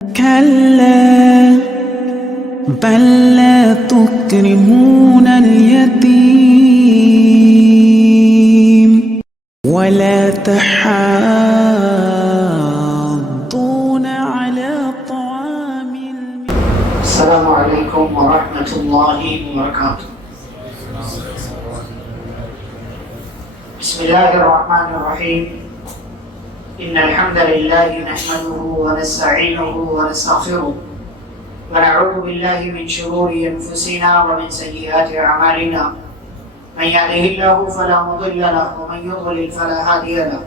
كلا بل لا تكرمون اليتيم ولا تحاضون على طعام السلام عليكم ورحمة الله وبركاته. بسم الله الرحمن الرحيم. إن الحمد لله نحمده ونستعينه ونستغفره ونعوذ بالله من شرور أنفسنا ومن سيئات أعمالنا. من يهده الله فلا مضل له ومن يضلل فلا هادي له.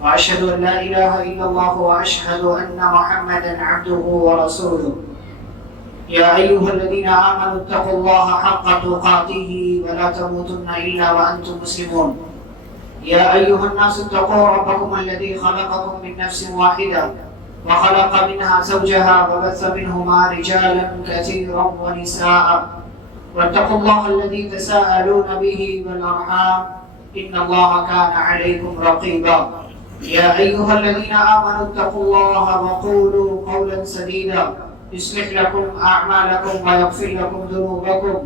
وأشهد أن لا إله إلا الله وأشهد أن محمدا عبده ورسوله. يا أيها الذين آمنوا اتقوا الله حق تقاته ولا تموتن إلا وأنتم مسلمون. يا أيها الناس اتقوا ربكم الذي خلقكم من نفس واحدة وخلق منها زوجها وبث منهما رجالا كثيرا ونساء واتقوا الله الذي تساءلون به والأرحام إن الله كان عليكم رقيبا. يا أيها الذين آمنوا اتقوا الله وقولوا قولا سديدا يصلح لكم أعمالكم ويغفر لكم ذنوبكم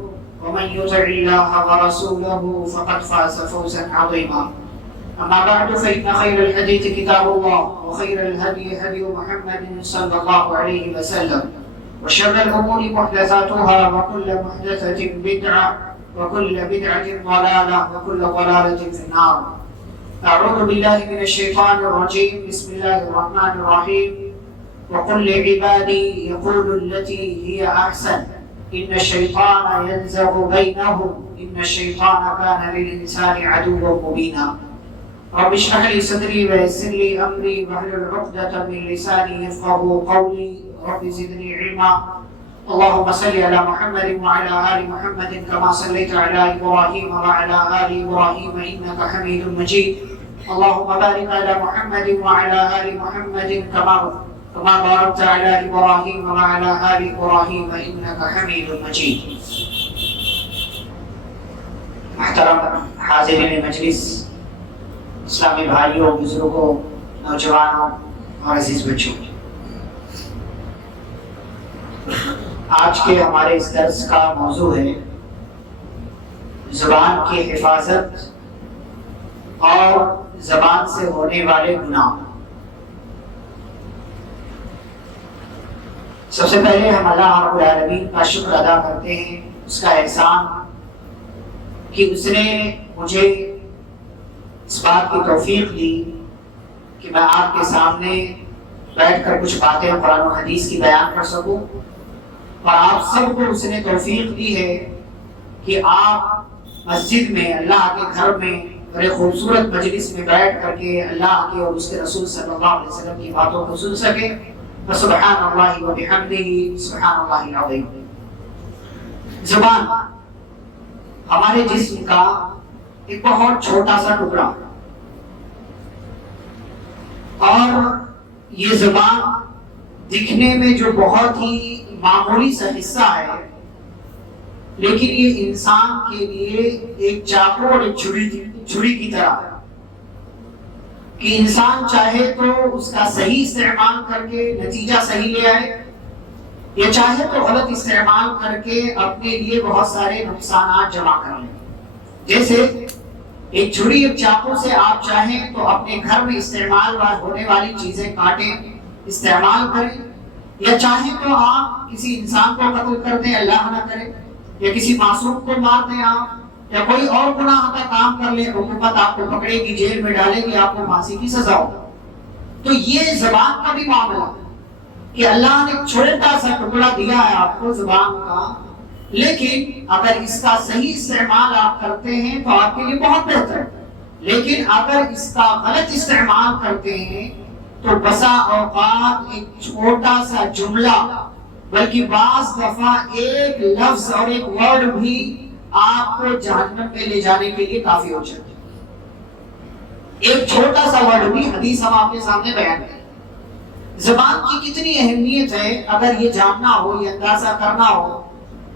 ومن يطع الله ورسوله فقد فاز فوزا عظيما. أما بعد فإن خير الحديث كتاب الله وخير الهدي هدي محمد صلى الله عليه وسلم وشر الأمور محدثاتها وكل محدثة بدعة وكل بدعة ضلالة وكل ضلالة في النار. أعوذ بالله من الشيطان الرجيم. بسم الله الرحمن الرحيم. وقل لعبادي يقولوا التي هي أحسن إن الشيطان ينزغ بينهم إن الشيطان كان للإنسان عدوا مبينا. رب اشرح لي صدري ويسر لي أمري واحلل عقدة من لساني يفقهوا قولي. رب زدني علما. اللهم صل على محمد وعلى آل محمد كما صليت على إبراهيم وعلى آل إبراهيم إنك حميد مجيد. اللهم بارك على محمد وعلى آل محمد كما باركت على إبراهيم وعلى آل إبراهيم إنك حميد مجيد. محترم حاضرین مجلس، اسلامی بھائیوں، بزرگوں، نوجوانوں اور عزیز بچوں، آج کے ہمارے اس درس کا موضوع ہے زبان کی حفاظت اور زبان سے ہونے والے گناہ۔ سب سے پہلے ہم اللہ رب العالمین کا شکر ادا کرتے ہیں، اس کا احسان کہ اس نے مجھے اس بات کی توفیق دی کہ میں آپ کے سامنے بیٹھ کر کچھ باتیں قرآن و حدیث کی بیان کر سکوں، اور آپ سب کو اس نے توفیق دی ہے کہ آپ مسجد میں، اللہ کے گھر میں، بڑے خوبصورت مجلس میں بیٹھ کر کے اللہ کے اور اس کے رسول صلی اللہ علیہ وسلم کی باتوں کو سن سکیں۔ سبحان اللہ و بحمدہ سبحان اللہ العظیم۔ زبان ہمارے جسم کا ایک بہت چھوٹا سا ٹکڑا، اور یہ زبان دکھنے میں جو بہت ہی معمولی سا حصہ ہے، لیکن یہ انسان کے لیے ایک چاقو اور ایک چھری کی طرح ہے کہ انسان چاہے تو اس کا صحیح استعمال کر کے نتیجہ صحیح لے آئے، یا چاہے تو غلط استعمال کر کے اپنے لیے بہت سارے نقصانات جمع کر لیں۔ جیسے ایک چھری، ایک چاقو سے آپ چاہیں تو اپنے گھر میں استعمال ہونے والی چیزیں کاٹیں، استعمال کریں، یا چاہیں تو آپ کسی انسان کو قتل کر دیں، اللہ نہ کرے، یا کسی معصوم کو مار دیں آپ، یا کوئی اور گناہ کا کام کر لیں، حکومت آپ کو پکڑے گی، جیل میں ڈالے گی، آپ کو پھانسی کی سزا ہوگی۔ تو یہ زبان کا بھی معاملہ ہے کہ اللہ نے ایک چھوٹا سا ٹکڑا دیا ہے آپ کو زبان کا، لیکن اگر اس کا صحیح استعمال آپ کرتے ہیں تو آپ کے لیے بہت بہتر ہے، لیکن اگر اس کا غلط استعمال کرتے ہیں تو بسا اوقات ایک چھوٹا سا جملہ، بلکہ بعض دفعہ ایک لفظ اور ایک ورڈ بھی آپ کو جہنم میں لے جانے کے لیے کافی ہو جاتا ہے۔ ایک چھوٹا سا ورڈ بھی، حدیث ہم آپ کے سامنے بیان کریں۔ زبان کی کتنی اہمیت ہے، اگر یہ جاننا ہو، یہ اندازہ کرنا ہو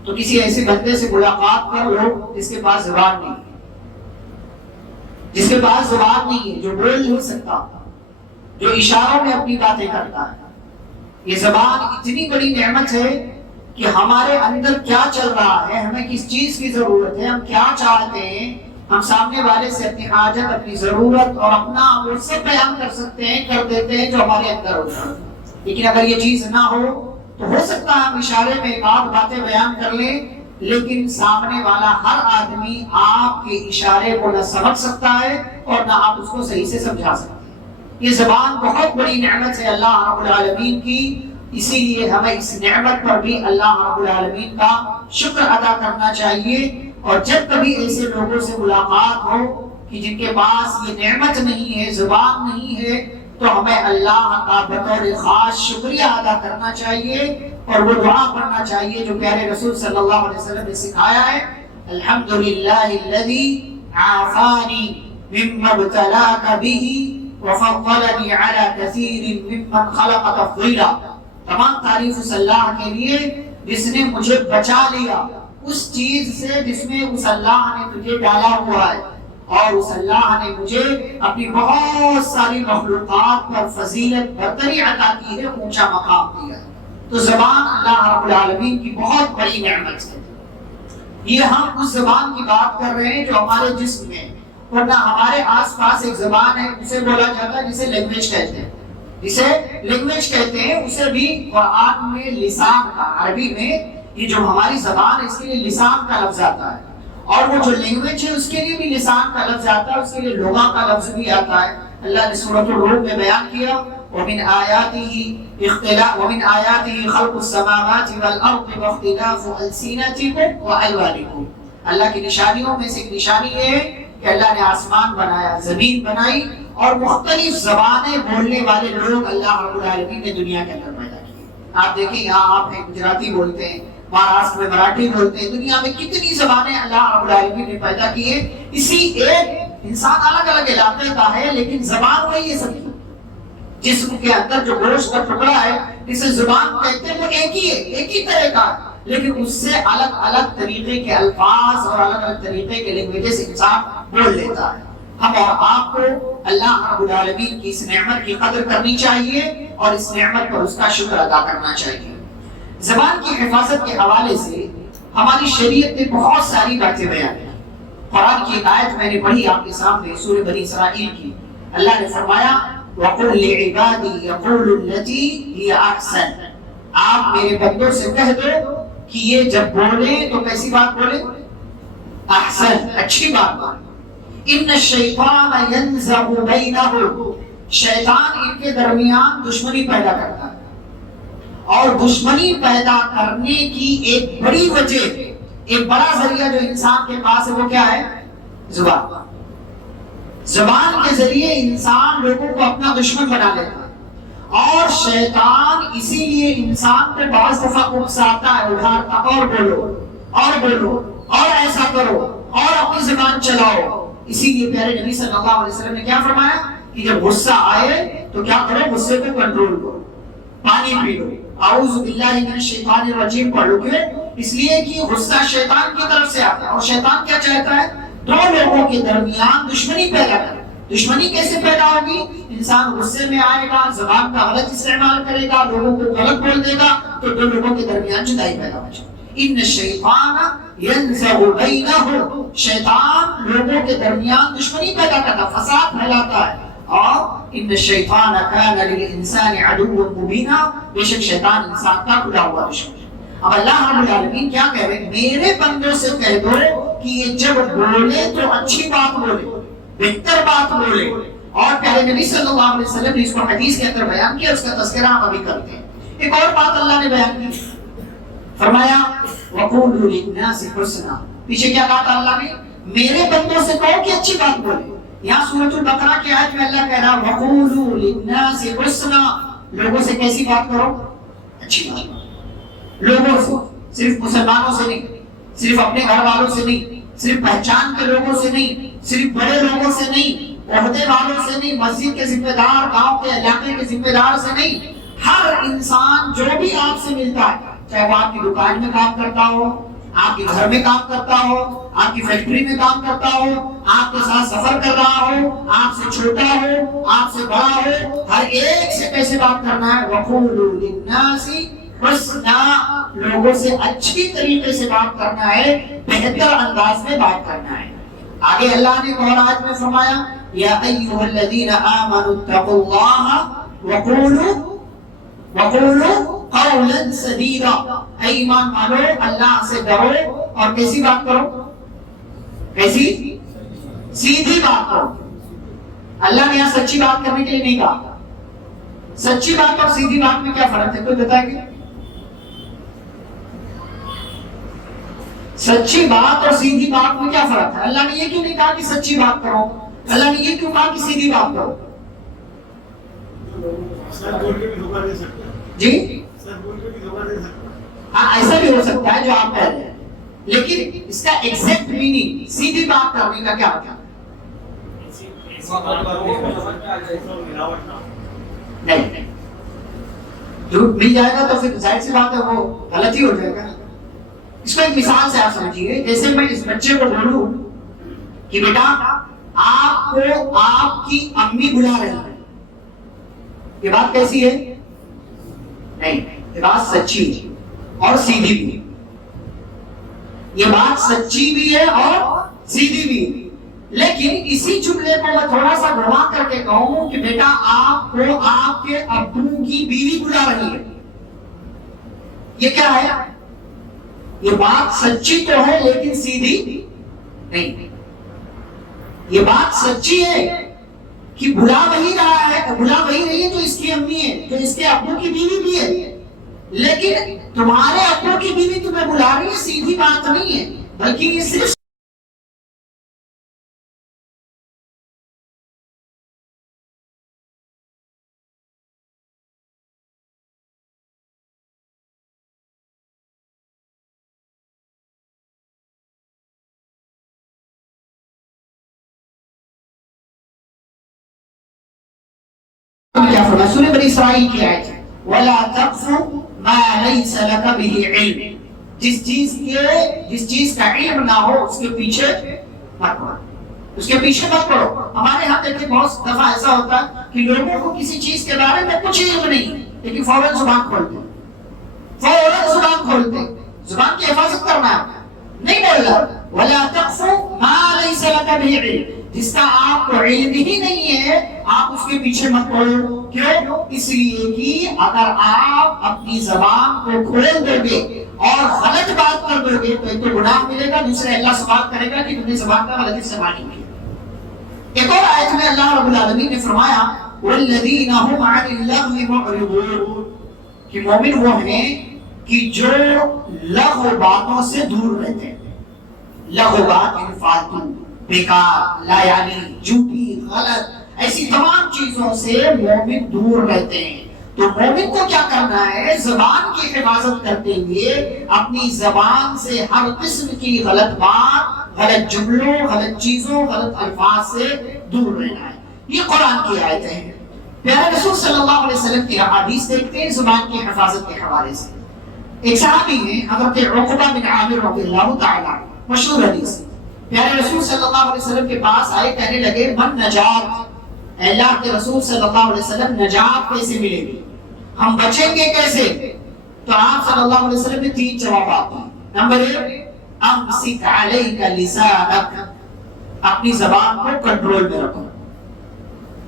تو کسی ایسے بندے سے ملاقات کر لو جس کے پاس زبان نہیں ہے، جس کے پاس زبان نہیں ہے، جو بول نہیں سکتا، جو اشاروں میں اپنی باتیں کرتا ہے، یہ زبان اتنی بڑی نعمت ہے کہ ہمارے اندر کیا چل رہا ہے، ہمیں کس چیز کی ضرورت ہے، ہم کیا چاہتے ہیں، ہم سامنے والے سے اپنی حاجت، اپنی ضرورت اور اپنا وہ سب بیان کر سکتے ہیں، کر دیتے ہیں جو ہمارے اندر ہوتا ہے۔ لیکن اگر یہ چیز نہ ہو تو ہو سکتا ہے ہم اشارے میں ایک آدھ باتیں بیان کر لیں، لیکن سامنے والا ہر آدمی آپ کے اشارے کو نہ سمجھ سکتا ہے اور نہ آپ اس کو صحیح سے سمجھا سکتے ہیں۔ یہ زبان بہت بڑی نعمت ہے اللہ رب العالمین کی، اسی لیے ہمیں اس نعمت پر بھی اللہ رب العالمین کا شکر ادا کرنا چاہیے۔ اور جب کبھی ایسے لوگوں سے ملاقات ہو کہ جن کے پاس یہ نعمت نہیں ہے، زبان نہیں ہے، تو ہمیں اللہ کا بطور خاص شکریہ ادا کرنا چاہیے اور وہ دعا پڑھنا چاہیے جو پیارے رسول صلی اللہ علیہ وسلم نے سکھایا ہے، الحمدللہ الذی عافانی مما ابتلاک بہ وفضلنی علی کثیر ممن خلق تفضیلا۔ تمام تعریف اس اللہ کے لیے جس نے مجھے بچا لیا اس چیز سے جس میں اس اللہ نے تجھے ڈالا ہوا ہے، اور اس اللہ نے مجھے اپنی بہت ساری مخلوقات پر فضیلت برتری عطا کی ہے، اونچا مقام دیا ہے۔ تو زبان اللہ رب العالمین کی بہت بڑی نعمت ہے۔ یہ ہم اس زبان کی بات کر رہے ہیں جو ہمارے جسم میں، ورنہ ہمارے آس پاس ایک زبان ہے اسے بولا جاتا ہے جسے لینگویج کہتے ہیں، جسے لینگویج کہتے ہیں، اسے بھی قرآن میں لسان کا، عربی میں یہ جو ہماری زبان ہے اس کے لیے لسان کا لفظ آتا ہے، اور وہ جو لینگویج ہے اس کے لیے بھی لسان کا لفظ آتا ہے، اس کے لیے لغہ کا لفظ بھی آتا ہے۔ اللہ نے سورۃ الروم میں بیان کیا وَمِنْ آيَاتِهِ خَلْقُ السَّمَاوَاتِ وَالْأَرْضِ وَاخْتِلَافُ أَلْسِنَتِكُمْ وَأَلْوَانِكُمْ۔ اللہ کی نشانیوں میں سے ایک نشانی یہ ہے کہ اللہ نے آسمان بنایا، زمین بنائی، اور مختلف زبانیں بولنے والے لوگ اللہ رب العالمین نے دنیا کے اندر پیدا کیے۔ آپ دیکھیں یہاں آپ ہیں گجراتی بولتے ہیں، مہاراشٹر میں مراٹھی بولتے ہیں، دنیا میں کتنی زبانیں اللہ رب العالمین نے پیدا کی ہیں۔ اسی ایک انسان الگ الگ علاقے کا ہے لیکن زبان وہی ہے سب کی۔ جسم کے اندر جو گوشت کا ٹکڑا ہے جسے زبان کہتے ہیں وہ ایک ہی ہے، ایک ہی طرح کا ہے، لیکن اس سے الگ الگ طریقے کے الفاظ اور الگ الگ طریقے کے لینگویجز انسان بول لیتا ہے۔ ہم اور آپ کو اللہ رب العالمین کی اس نعمت کی قدر کرنی چاہیے اور اس نعمت پر اس کا شکر ادا کرنا چاہیے۔ زبان کی حفاظت کے حوالے سے ہماری شریعت نے بہت ساری باتیں بیان کی۔ قرآن کی آیت میں نے پڑھی آپ کے سامنے، سورہ بنی اسرائیل کی۔ اللہ نے فرمایا وَقُلْ لِعِبَادِي يَقُولُ الَّتِي هِيَ أَحْسَنُ۔ آپ میرے بندوں سے کہہ دو کہ یہ جب بولیں تو کیسی بات بولیں؟ احسن، اچھی بات بولیں۔ ان الشیطان ینزغ بینہم، شیطان ان کے درمیان دشمنی پیدا کرتا ہے، اور دشمنی پیدا کرنے کی ایک بڑی وجہ، ایک بڑا ذریعہ جو انسان کے پاس ہے وہ کیا ہے؟ زبان۔ زبان کے ذریعے انسان لوگوں کو اپنا دشمن بنا لیتا ہے، اور شیطان اسی لیے انسان کو بعض دفعہ اکساتا ہے، اٹھاتا اور بولو اور ایسا کرو اور اپنی زبان چلاؤ۔ اسی لیے پیارے نبی صلی اللہ علیہ وسلم نے کیا فرمایا کہ جب غصہ آئے تو کیا کرو؟ غصے کو کنٹرول کرو، پانی پی لو، اعوذ باللہ من الشیطان الرجیم پڑھ لو۔ کیوں؟ اس لیے کہ غصہ شیطان کی طرف سے آتا ہے، اور شیطان کیا چاہتا ہے؟ دو لوگوں کے درمیان دشمنی پیدا کرے۔ دشمنی کیسے پیدا ہوگی؟ انسان غصے میں آئے گا، زبان کا غلط استعمال کرے گا، لوگوں کو غلط بول دے گا، تو دو لوگوں کے درمیان جدائی پیدا ہو جائے گی۔ ان الشیطان ینزغ بینہم، شیطان لوگوں کے درمیان دشمنی پیدا کرتا، فساد پھیلاتا ہے۔ اور ان الشیطان کان للانسان عدوا مبینا، بے شک شیطان انسان کا کھلا ہوا دشمن ہے۔ اب اللہ رب العالمین کیا کہہ رہے ہیں؟ میرے بندوں سے کہہ دو کہ یہ جب بولے تو اچھی بات بولے، بہتر بات بولے۔ اور پیارے نبی صلی اللہ علیہ وسلم نے اس کو حدیث کے اندر بیان کیا، اس کا تذکرہ ہم ابھی کرتے ہیں۔ ایک اور بات اللہ نے بیان کی، فرمایا وَقُولُوا لِلنَّاسِ حُسْنًا۔ پیچھے کیا کہا تھا اللہ نے؟ میرے بندوں سے کہو کہ اچھی بات بولے۔ یہاں سورۃ البقرہ کی آیت میں اللہ کہہ رہا وَقُولُوا لِلنَّاسِ حُسْنًا، لوگوں سے کیسی بات کرو؟ اچھی بات کرو۔ لوگوں سے، صرف مسلمانوں سے نہیں، صرف اپنے گھر والوں سے نہیں، صرف پہچان کے لوگوں سے نہیں، صرف بڑے لوگوں سے نہیں، عہدے والوں سے نہیں، مسجد کے ذمہ دار، گاؤں کے علاقے کے ذمہ دار سے نہیں، ہر انسان جو بھی آپ سے ملتا ہے، چاہے وہ آپ کی دکان میں کام کرتا ہو، آپ کے گھر میں کام کرتا ہو، آپ کی فیکٹری میں کام کرتا ہو، آپ کے ساتھ سفر کر رہا ہو، آپ سے چھوٹا ہو، آپ سے بڑا ہو، ہر ایک سے کیسے بات کرنا ہے؟ وَقُولُوا لِلنَّاسِ حُسْنًا، لوگوں سے اچھی طریقے سے بات کرنا ہے، بہتر انداز میں بات کرنا ہے۔ آگے اللہ نے اور آیت میں فرمایا یا ایھا الذین آمنوا اتقوا اللہ وقولوا قولا سدیدا، اے ایمان والو اللہ سے ڈرو اور کیسی بات کرو؟ کیسی؟ سیدھی بات کرو۔ اللہ نے یہاں سچی بات کرنے کے لیے نہیں کہا۔ سچی بات اور سیدھی بات میں کیا فرق ہے؟ کوئی بتائے گا؟ سچی بات اور سیدھی بات میں کیا فرق ہے؟ اللہ نے یہ کیوں نہیں کہا کہ سچی بات کرو؟ اللہ نے یہ کیوں کہا کہ سیدھی بات کرو؟ جی ہاں ایسا بھی ہو سکتا ہے جو آپ کہہ رہے ہیں، لیکن اس کا ایگزیکٹ میننگ سیدھی بات کرنے کا کیا ہوتا ہے؟ نہیں، جھوٹ مل جائے گا تو پھر ظاہر سی بات ہے وہ غلط ہی ہو جائے گا۔ اس کو ایک مثال سے آپ سمجھیے، جیسے میں اس بچے کو بولوں کہ بیٹا آپ کو آپ کی امی بلا رہی ہے، یہ بات کیسی ہے؟ نہیں، یہ بات سچی اور سیدھی بھی، یہ بات سچی بھی ہے اور سیدھی بھی، لیکن اسی جملے کو میں تھوڑا سا گھما کر کے کہوں کہ بیٹا آپ کو آپ کے ابو کی بیوی بلا رہی ہے، یہ کیا ہے؟ یہ بات سچی تو ہے لیکن سیدھی نہیں۔ یہ بات سچی ہے کہ بلا وہی رہا ہے، بلا وہی رہی ہے جو اس کی امی ہے، جو اس کے ابو کی بیوی بھی ہے، لیکن تمہارے ابو کی بیوی تمہیں بلا رہی ہے، سیدھی بات نہیں ہے، بلکہ یہ صرف کیا فرمایا سورہ بنی اسرائیل کی آیت ہے وَلَا تَقْفُ مَا لَيْسَ لَكَ بِهِ عِلْمٍ، جس چیز کا علم نہ ہو اس کے پیچھے مت پڑو، اس کے پیچھے مت پڑو۔ ہمارے ہاں دیکھیں بہت دفعہ ایسا ہوتا ہے کہ لوگوں کو کسی چیز کے بارے میں کچھ علم نہیں لیکن فوراً زبان کھولتے، زبان کی حفاظت کرنا ہے، نہیں بولنا وَلَا تَقْفُ مَا لَيْسَ لَكَ بِهِ عِلْمٍ، جس کا آپ کو علم ہی نہیں ہے آپ اس کے پیچھے مت پڑو۔ کیوں؟ اس لیے کہ اگر آپ اپنی زبان کو کھول دو گے اور غلط بات کر دو گے تو ایک تو گناہ ملے گا، دوسرے اللہ سے بات کرے گا کہ تم نے زبان کا غلط استعمال کیا۔ ایک اور آیت میں اللہ رب العالمین نے فرمایا وَالَّذِينَ هُمْ عَنِ اللَّغْوِ مُعْرِضُونَ، کہ مومن وہ ہیں کہ جو لغو باتوں سے دور رہتے ہیں۔ لغو بات یعنی فالتو، بیکار، لا یعنی، جھوٹی، غلط، ایسی تمام چیزوں سے مومن دور رہتے ہیں۔ تو مومن کو کیا کرنا ہے؟ زبان کی حفاظت کرتے ہوئے اپنی زبان سے ہر قسم کی غلط بات، غلط جملوں، غلط چیزوں، غلط الفاظ سے دور رہنا ہے۔ یہ قرآن کی آیتیں ہیں۔ پیارے رسول صلی اللہ علیہ وسلم کی احادیث دیکھتے ہیں زبان کی حفاظت کے حوالے سے۔ ایک صحابی ہیں حضرت عقبہ بن عامر رضی اللہ تعالیٰ، مشہور حدیث، پیارے رسول صلی اللہ علیہ وسلم کے پاس آئے، کہنے لگے من نجات، اے اللہ کے رسول صلی اللہ علیہ وسلم نجات کیسے ملے گی، ہم بچیں گے کیسے؟ تو آپ صلی اللہ علیہ وسلم نے 3 جوابات دیے۔ نمبر 1 امسک علیک لسانک، اپنی زبان کو کنٹرول میں رکھو،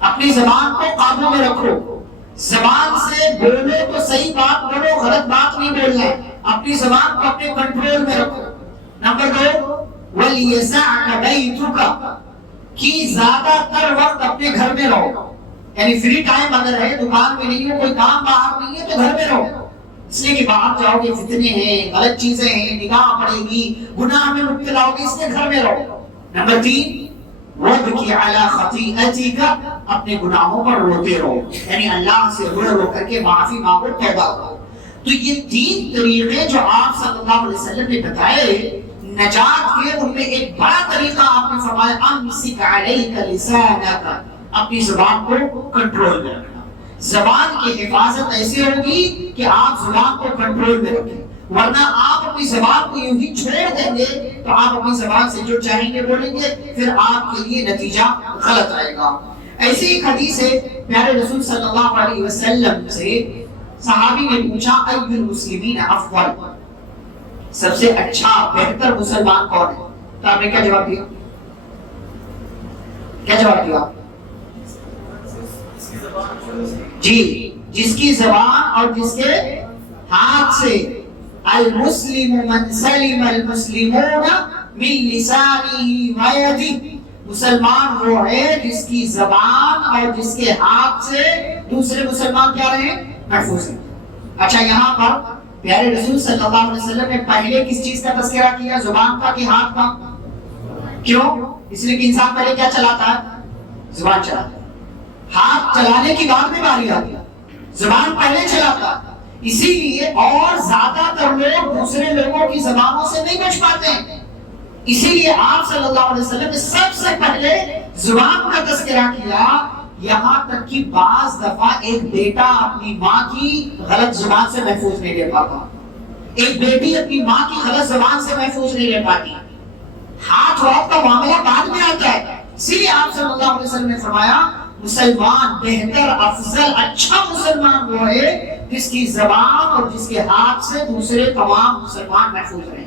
اپنی زبان کو قابو میں رکھو، زبان سے بولو تو صحیح بات بولو، غلط بات نہیں بولنا، اپنی زبان کو اپنے کنٹرول میں رکھو۔ نمبر 2 وَلْيَسَعْكَ بَيْتُكَ، کہ زیادہ تر وقت اپنے گھر میں رہو، یعنی فری ٹائم اگر ہے، دکان میں نہیں ہو، کوئی کام باہر نہیں ہے تو گھر میں رہو، اس لیے کہ باہر جاؤ گے فتنے ہیں، غلط چیزیں ہیں، نگاہ پڑے گی، گناہ میں مبتلا ہوگے، اس لیے گھر میں رہو۔ نمبر 3 وَابْكِ عَلَى خَطِيئَتِكَ، اپنے گناہوں پر روتے رہو، یعنی اللہ سے رو کر کے معافی مانگو، توبہ کرو۔ تو یہ 3 طریقے جو آپ صلی اللہ علیہ وسلم نے بتائے نجات کے، ان میں ایک بڑا طریقہ آپ نے فرمایا امسک علیک لسانک، اپنی زبان کو کنٹرول میں رکھنا۔ زبان کی حفاظت ایسے ہوگی کہ آپ زبان کو کنٹرول میں رکھیں۔ ورنہ آپ اپنی زبان کو یوں ہی چھوڑ دیں گے تو آپ اپنی زبان سے جو چاہیں گے بولیں گے، پھر آپ کے لیے نتیجہ غلط آئے گا۔ ایسی ایک حدیث ہے پیارے رسول صلی اللہ علیہ وسلم سے صحابی نے پوچھا ای المسلمین افضل، سب سے اچھا بہتر مسلمان کون ہے؟ تو آپ نے کیا جواب دیا؟ کیا جواب دیا؟ جی، جس کی زبان اور جس کے ہاتھ سے، المسلم من سلم المسلمون من لسانه ويده، مسلمان وہ ہے جس کی زبان اور جس کے ہاتھ سے دوسرے مسلمان کیا رہے؟ محفوظ ہیں۔ اچھا، یہاں پر پیارے رسول صلی اللہ علیہ وسلم نے پہلے کس چیز کا تذکرہ کیا؟ زبان کا کہ ہاتھ کا؟ کیوں؟ اس لیے کہ انسان پہلے کیا چلاتا ہے؟ زبان چلاتا ہے۔ ہاتھ چلانے کی بعد میں باری آتی ہے، زبان پہلے چلاتا ہے۔ اسی لیے اور زیادہ تر لوگ دوسرے لوگوں کی زبانوں سے نہیں بچ پاتے ہیں، اسی لیے آپ صلی اللہ علیہ وسلم نے سب سے پہلے زبان کا تذکرہ کیا۔ یہاں تک کہ بعض دفعہ ایک بیٹا اپنی ماں کی غلط زبان سے محفوظ نہیں رہ پاتا، ایک بیٹی اپنی ماں کی غلط زبان سے محفوظ نہیں رہ پاتی۔ ہاتھ وات کا معاملہ بعد میں آتا ہے، اسی لیے آپ صلی اللہ علیہ وسلم نے فرمایا مسلمان بہتر افضل اچھا مسلمان وہ ہے جس کی زبان اور جس کے ہاتھ سے دوسرے تمام مسلمان محفوظ رہیں۔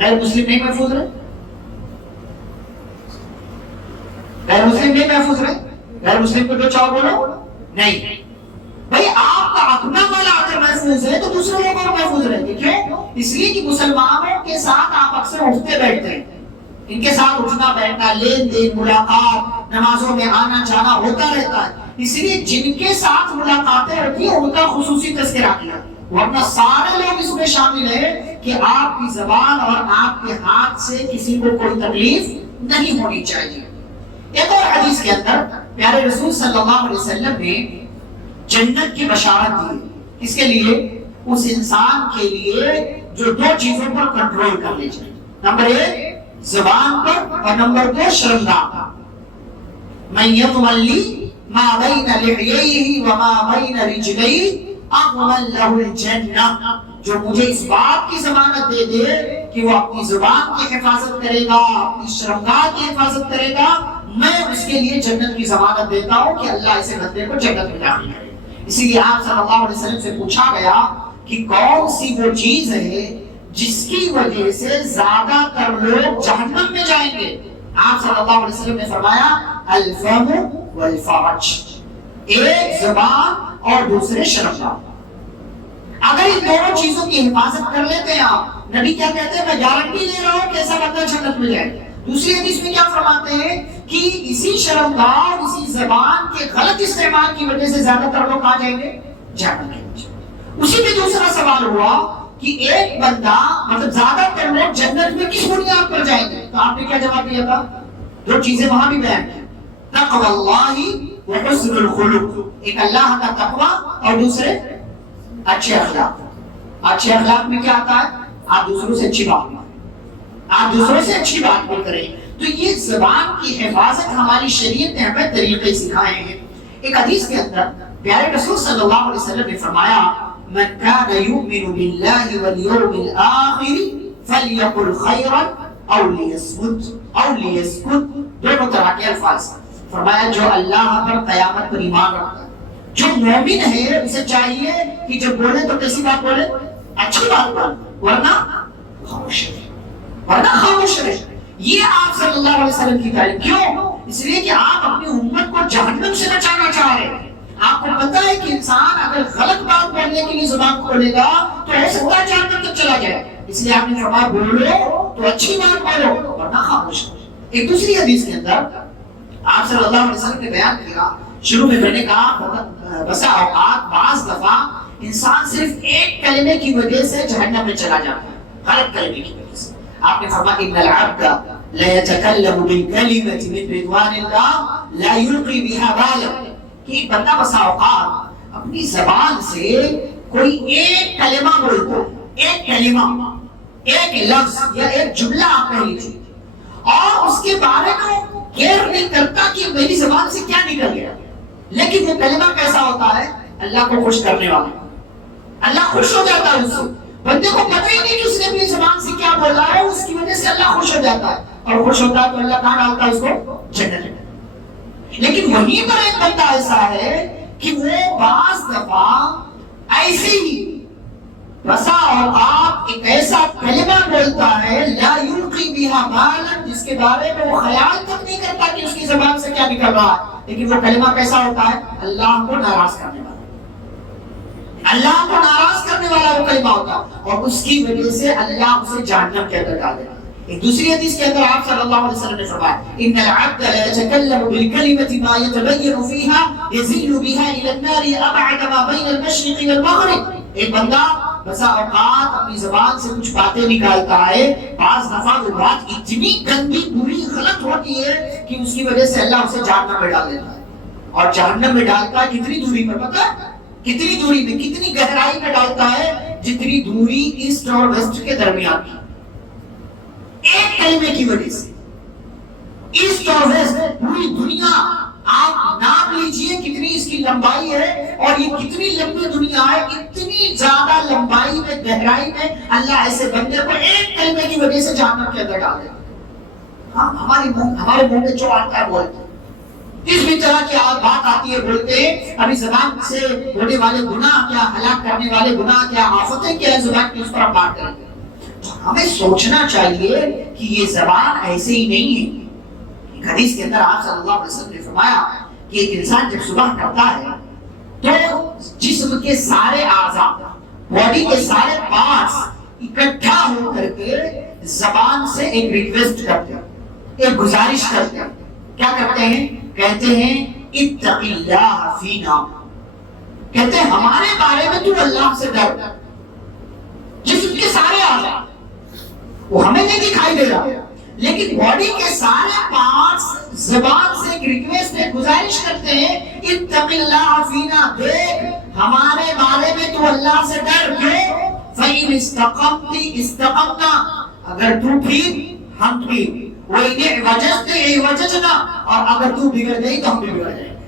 غیر مسلم نہیں محفوظ رہے، غیر مسلم نہیں محفوظ رہے، غیر مسلم کو جو چاہو بولو نہیں۔ بھئی آپ کا اپنا والا اگر محفوظ ہے تو دوسرے لوگوں کو محفوظ رہیں گے۔ کیوں؟ اس لیے کہ مسلمانوں کے ساتھ آپ اکثر اٹھتے بیٹھتے ہیں، ان کے ساتھ اٹھنا بیٹھنا، لین دین، ملاقات، نمازوں میں آنا جانا ہوتا رہتا ہے۔ اس لیے جن کے ساتھ ملاقاتیں ہوتی ہیں ان کا خصوصی تذکرہ کیا، ورنہ سارے لوگ اس میں شامل ہیں کہ آپ کی زبان اور آپ کے ہاتھ سے کسی کو کوئی تکلیف نہیں ہونی چاہیے۔ ایک اور حدیث کے اندر پیارے رسول صلی اللہ علیہ وسلم نے جنت کی بشارت دی، اس کے لیے اس انسان کے لیے جو دو چیزوں پر کنٹرول کر لی جائے، نمبر ایک زبان پر اور نمبر دو شرمگاہ پر۔ من یضملی ما بین لحییہ وما بین رجلیہ اضمن لہ الجنہ، جو مجھے اس بات کی ضمانت دے دے کہ وہ اپنی زبان کی حفاظت کرے گا، اپنی شرمگاہ کی حفاظت کرے گا، میں اس کے لیے جنت کی ضمانت دیتا ہوں کہ اللہ اسے بندے کو جنت میں داخل کرے۔ اسی لیے آپ صلی اللہ علیہ وسلم سے پوچھا گیا کہ کون سی وہ چیز ہے جس کی وجہ سے زیادہ تر لوگ جہنم میں جائیں گے؟ آپ صلی اللہ علیہ وسلم نے فرمایا الفم والفرج، ایک زبان اور دوسرے شرمگاہ۔ اگر ان دونوں چیزوں کی حفاظت کر لیتے ہیں آپ، نبی کیا کہتے ہیں؟ میں گارنٹی لے رہا ہوں کہ ایسا بندہ جنت میں جائے گا۔ دوسری حدیث میں کیا فرماتے ہیں کہ اسی شرمگاہ اور اسی زبان کے غلط استعمال کی وجہ سے زیادہ تر لوگ کہاں جائیں گے؟ جہنم میں۔ اسی میں دوسرا سوال ہوا کہ ایک بندہ مطلب زیادہ تر لوگ جنت میں کس بنیاد پر جائیں گے؟ تو آپ نے کیا جواب دیا تھا؟ دو چیزیں وہاں بھی بیان کی، تقوی اللہ وحسن الخلق، ایک اللہ کا تقوی اور دوسرے اچھے اخلاق۔ اچھے اخلاق میں کیا آتا ہے؟ آپ دوسروں سے اچھی بات کریں، آپ دوسروں سے اچھی بات کریں۔ تو یہ زبان کی حفاظت ہماری شریعت نے ہمیں طریقے سکھائے ہیں۔ ایک حدیث کے اندر پیارے رسول صلی اللہ علیہ وسلم نے فرمایا من كان يؤمن بالله واليوم الآخر فليقل خيرا أو ليسكت، دونوں طرح کے الفاظ۔ فرمایا جو اللہ پر قیامت پر ایمان رکھتا ہے، جو مومن ہے، اسے چاہیے کہ جب بولے تو کیسی بات بولے؟ اچھی بات بولے، ورنہ خاموش رہے، ورنہ خاموش رہے۔ یہ آپ صلی اللہ علیہ وسلم کی تعلیم۔ کیوں؟ اس لیے کہ آپ اپنی امت کو جہنم سے بچانا چاہ رہے ہیں۔ آپ کو پتا ہے کہ انسان اگر غلط بات بولنے کے لیے زبان کھولے گا تو ہو سکتا ہے جہنم تک چلا جائے، اس لیے آپ نے فرمایا بولو تو اچھی بات بولو ورنہ خاموش رہو۔ ایک دوسری حدیث کے اندر آپ صلی اللہ علیہ وسلم نے بیان کیا، شروع میں نے کہا بسا اوقات بعض دفعہ انسان صرف ایک کلمے کی وجہ سے جہنم میں چلا جاتا ہے، غلط کلمے کی وجہ سے۔ آپ نے فرمایا ان العبد لا يتكلم بالكلمة من رضوان الله لا يلقي بها بالا، کہ بندہ بسا اوقات اپنی زبان سے کوئی ایک کلمہ بولتا ہے، ایک کلمہ، ایک لفظ یا ایک جملہ آپ کہہ لیجیے، اور اس کے بارے میں کیئر نہیں کرتا کہ میری زبان سے کیا نکل گیا، لیکن وہ کلمہ کیسا ہوتا ہے؟ اللہ کو خوش کرنے والا، اللہ خوش ہو جاتا ہے اس سے. بندے کو پتہ ہی نہیں کہ اس نے اپنی زبان سے کیا بولا ہے, اس کی وجہ سے اللہ خوش ہو جاتا ہے, اور خوش ہوتا ہے تو اللہ کہاں ڈالتا ہے اس کو؟ جنت میں. لیکن وہیں پر ایک بندہ ایسا ہے کہ وہ بعض دفعہ ایسی ہی بسا اوقات ایک ایسا کلمہ بولتا ہے لا یلقی بہا بالا, جس کے بارے میں وہ خیال تک نہیں کرتا کہ اس کی زبان سے کیا نکل رہا ہے, لیکن وہ کلمہ کیسا ہوتا ہے؟ اللہ کو ناراض کرنے والا, اللہ کو ناراض کرنے والا وہ کلمہ ہوتا ہے, اور اس کی وجہ سے اللہ اسے جہنم کے اندر ڈال دیتا ہے. ایک دوسری حدیث کے اندر آپ صلی اللہ علیہ وسلم نے فرمایا ان العبد لا يتكلم بالكلمة ما يتبين فيها يزل بها الى النار ابعد ما بين المشرق والمغرب. ایک بندہ بسا اوقات اپنی زبان سے کچھ باتیں نکالتا ہے, بعض دفعہ وہ بات اتنی گندی بری غلط ہوتی ہے کہ اس کی وجہ سے اللہ اسے جہنم میں ڈال دیتا ہے. اور جہنم میں ڈالتا ہے کتنی دوری پر پتہ ہے؟ کتنی دوری میں, کتنی گہرائی میں ڈالتا ہے؟ جتنی دوری ایسٹ اور ویسٹ کے درمیان کی. ایک کلمے کی وجہ سے ایسٹ اور ویسٹ پوری دنیا آپ نام لیجئے کتنی اس کی لمبائی ہے, اور یہ کتنی لمبی دنیا ہے, اتنی زیادہ لمبائی میں گہرائی میں اللہ ایسے بندے کو ایک کلمے کی وجہ سے جہنم کے اندر ڈال دے. ہم ہمارے منہ میں جو آتا ہے بولتے ہیں, اس بھی طرح کی بات آتی ہے بولتے ہیں. ابھی زبان سے ہونے والے گناہ کیا, ہلاک کرنے والے گناہ کیا, آفتیں کیا ہے زبان کی, اس پر ہم بات کریں گے. ہمیں سوچنا چاہیے کہ یہ زبان ایسے ہی نہیں ہے. ایک حدیث کے اندر آپ صلی اللہ علیہ وسلم نے فرمایا کہ ایک انسان جب صبح کرتا ہے تو جسم کے سارے اعضاء, باڈی کے سارے پارٹس اکٹھا ہو کر کے زبان سے ایک ریکویسٹ کرتے ہیں, ایک گزارش کرتے ہیں. کیا کرتے ہیں؟ کہتے ہیں اتق اللہ فینا, کہتے ہیں ہمارے بارے میں تو اللہ سے ڈر. جسم کے سارے اعضاء وہ ہمیں نہیں دکھائی دے رہا, لیکن باڈی کے سارے پارٹس زبان سے ایک ریکویسٹ ہے, گزارش کرتے ہیں اتق اللہ فینا, دیکھ ہمارے بارے میں تو اللہ سے ڈر. کیوں؟ فَإِنِ اسْتَقَمْتِ اسْتَقَمْنَا, اگر تو ٹھیک ہم ٹھیک, وَإِنِ اعْوَجَجْتِ اعْوَجَجْنَا, اور اگر تو بگڑ گئی تو ہم بھی بگڑ جائیں گے,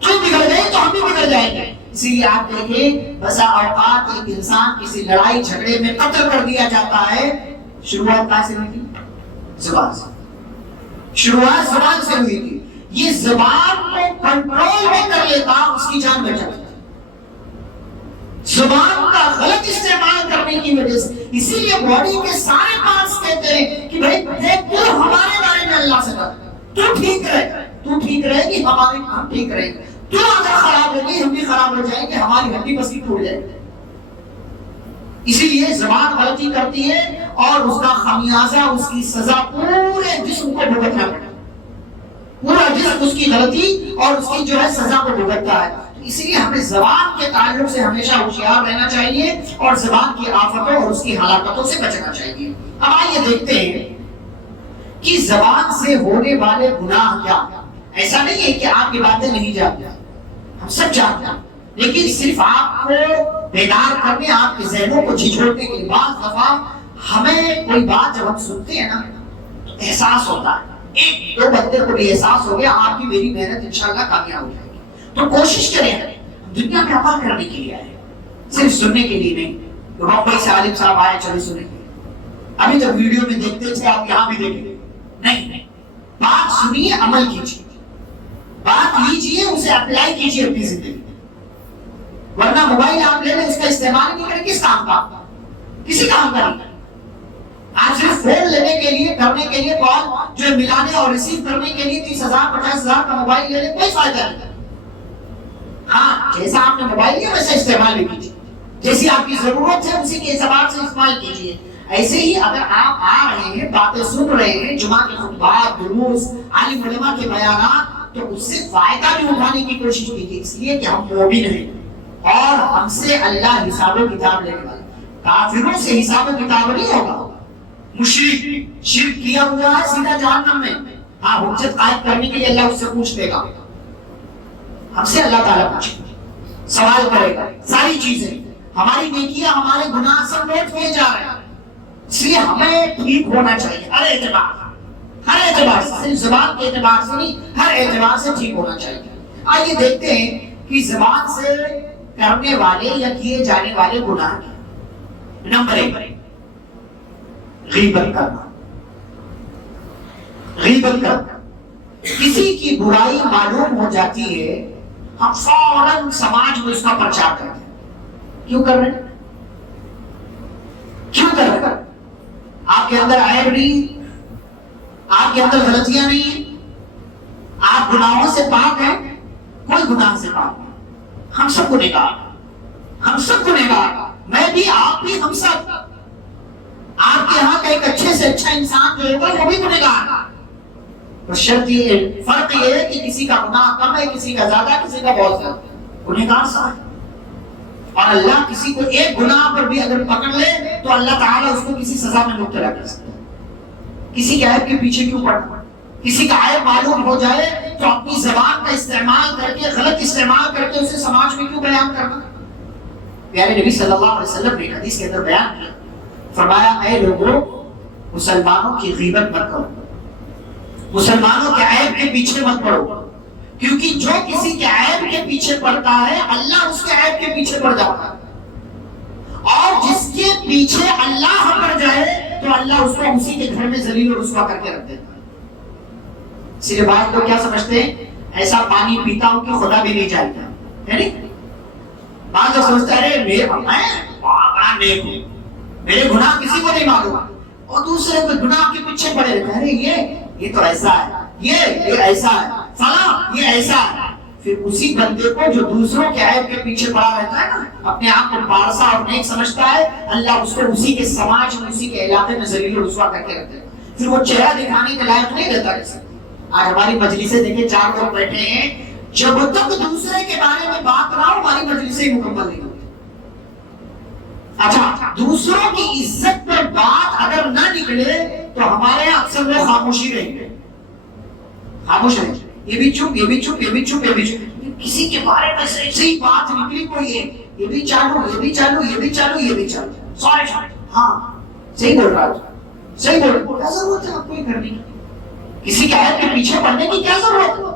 تو بگڑ گئی تو ہم بھی بگڑ جائیں گے. اسی لیے آپ دیکھیں بسا اوقات ایک انسان کسی لڑائی جھگڑے میں قتل کر دیا جاتا ہے, شروعات کہاں سے ہوئی تھی؟ زبان سے. شروعات زبان سے ہوئی تھی. یہ زبان کو کنٹرول میں کر لیتا اس کی جان بچ جاتی. زبان کا غلط استعمال کرنے کی وجہ سے, اسی لیے باڈی کے سارے پارٹس کہتے ہیں کہ بھائی دیکھ تو ہمارے بارے میں اللہ سے ڈر, تو ٹھیک رہے, تو ٹھیک رہے گی, ہمارے ہم ٹھیک رہیں گے. تو اگر خراب ہوگی ہم بھی خراب ہو جائیں گے, ہماری ہڈی بس کی ٹوٹ جائے گی. اسی لیے زبان غلطی کرتی ہے اور اس کا خمیازہ, اس کی سزا پورے جسم کو بھگتنا پڑتا ہے. پورا جسم اس کی غلطی اور اس کی جو ہے سزا کو بھگتتا ہے. اسی لیے ہمیں زبان کے تعلق سے ہمیشہ ہوشیار رہنا چاہیے اور زبان کی آفتوں اور اس کی ہلاکتوں سے بچنا چاہیے. اب آئیے دیکھتے ہیں کہ زبان سے ہونے والے گناہ کیا. ایسا نہیں ہے کہ آپ کی باتیں نہیں جانتے, ہم سب جانتے ہیں, لیکن صرف آپ کو بیدار کرنے, آپ کے ذہنوں کو جھجھوڑنے کے لیے. بعض دفعہ ہمیں کوئی بات جب ہم سنتے ہیں نا تو احساس ہوتا ہے, ایک دو بندے کو بھی احساس ہو گیا آپ کی میری محنت انشاءاللہ کامیاب ہو جائے گی. تو کوشش کریں, دنیا میں عمل کرنے کے لیے آئے, صرف سننے کے لیے نہیں. بمبئی سے عالم صاحب آئے, چلے سننے کے لیے. ابھی جب ویڈیو میں دیکھتے تھے آپ یہاں بھی دیکھیں, نہیں, بات سنیے, عمل کیجیے, بات لیجیے, اسے اپلائی کیجیے اپنی زندگی میں. ورنہ موبائل آپ لے لیں, اس کا استعمال نہیں کریں, کس کام کا؟ کسی کام کا نہیں. آپ صرف فون لینے کے لیے, کرنے کے لیے, کال جو ملانے اور ریسیو کرنے کے لیے 30,000 50,000 کا موبائل لے لیں, کوئی فائدہ نہیں. ہاں, جیسا آپ نے موبائل لیا ویسے استعمال بھی کیجیے, جیسی آپ کی ضرورت ہے اسی کے اعتبار سے استعمال کیجیے. ایسے ہی اگر آپ آ رہے ہیں, باتیں سن رہے ہیں, جمعہ کے خطبات, دروس, عالم علماء کے بیانات, تو اس سے فائدہ بھی اٹھانے کی کوشش کیجیے, اس لیے کہ ہم مومن ہیں اور ہم سے اللہ حساب و کتاب لینے والا. کافروں سے حساب و کتاب نہیں ہوگا. مشرک شرک کیا ہوا ہے, سیدھا جہنم میں. ہاں, حجت قائم کرنے کے لیے اللہ اس سے پوچھ لے گا, ہم سے اللہ تعالیٰ پوچھے گا, سوال کرے گا. ساری چیزیں, ہماری نیکیاں, ہمارے گناہ سب نوٹ کیے جا رہے ہیں. اس لیے ہمیں ٹھیک ہونا چاہیے ہر اعتبار, ہر اعتبار سے, صرف زبان کے اعتبار سے نہیں, ہر اعتبار سے ٹھیک ہونا چاہیے. آئیے دیکھتے ہیں کہ زبان سے کرنے والے یا کیے جانے والے گناہ کیا؟ نمبر 1 غیبت کرنا. غیبت کرنا، کسی کی برائی معلوم ہو جاتی ہے ہم فوراً سماج میں اس کا پرچار کرتے ہیں. کیوں کر رہے ہیں؟ کیوں کر رہے ہیں؟ آپ کے اندر عیب نہیں، آپ کے اندر غلطیاں نہیں ہیں، آپ گناہوں سے پاک ہیں، کوئی گناہ سے پاک نہیں. ہم سب گنہگار، ہم سب گنہگار، میں بھی، آپ بھی، ہم سب. آپ کے یہاں کا ایک اچھے سے اچھا انسان جو ہوگا وہ بھی گنہگار. بس شرط یہ ہے، فرق یہ ہے کہ کسی کا گناہ کم ہے، کسی کا زیادہ، کسی کا بہت زیادہ. گنہگار سا ہے. اور اللہ کسی کو ایک گناہ پر بھی اگر پکڑ لے تو اللہ تعالیٰ اس کو کسی سزا میں مبتلا کر سکتا ہے. کسی کے عیب کے پیچھے کیوں پڑنا؟ کسی کا عیب معلوم ہو جائے تو اپنی زبان کا استعمال کر کے، غلط استعمال کر کے اسے سماج میں کیوں بیان کرنا؟ پیارے نبی صلی اللہ علیہ وسلم نے حدیث کے اندر بیان کیا، فرمایا اے لوگوں مسلمانوں کی غیبت مت کرو، مسلمانوں کے عیب کے پیچھے مت پڑو، کیونکہ جو کسی کے عیب کے پیچھے پڑتا ہے اللہ اس کے عیب کے پیچھے پڑ جاتا ہے، اور جس کے پیچھے اللہ پڑ جائے تو اللہ اس کو اسی کے گھر میں ذلیل اور رسوا کر کے رکھ دیتا ہے. اس لیے بعض لوگ کیا سمجھتے ہیں، ایسا پانی پیتا ہوں کہ خدا بھی نہیں جانتا ہے نہیں. بعض لوگ سمجھتے ہیں میں بڑا نیک ہوں، میرے گناہ کسی کو نہیں معلوم، اور دوسرے کو گناہ کے پیچھے پڑے رہتے ہیں، ارے یہ تو ایسا ہے، یہ ایسا ہے، فلاں یہ ایسا ہے. پھر اسی بندے کو جو دوسروں کے عیب کے پیچھے پڑا رہتا ہے نا، اپنے آپ کو پارسا اور نیک سمجھتا ہے، اللہ اس کو اسی کے سماج میں، اسی کے علاقے میں ذلیل و رسوا کر کے رکھتے ہیں. پھر وہ چہرہ دکھانے کے لائق نہیں رہتا کسی. آج ہماری مجلسیں دیکھیں، 4 لوگ بیٹھے ہیں، جب تک دوسرے کے بارے میں بات نہ ہو ہماری مجلسیں مکمل نہیں ہوتی. اچھا، دوسروں کی عزت پر بات اگر نہ نکلے تو ہمارے یہاں اکثر لوگ خاموشی رہیں گے، خاموش رہیں گے، یہ بھی چپ، یہ بھی چپ، یہ بھی چپ، یہ بھی چپ. کسی کے بارے میں صحیح بات نکلی کوئی ہے، یہ بھی چالو، یہ بھی چالو، یہ بھی چالو، یہ بھی چالو، سارے ہاں صحیح بول رہا ہے، صحیح بول رہا ہے. کیا ضرورت ہے آپ کو یہ کرنے کی؟ کسی کے عیب کے پیچھے پڑنے کی کیا ضرورت ہے؟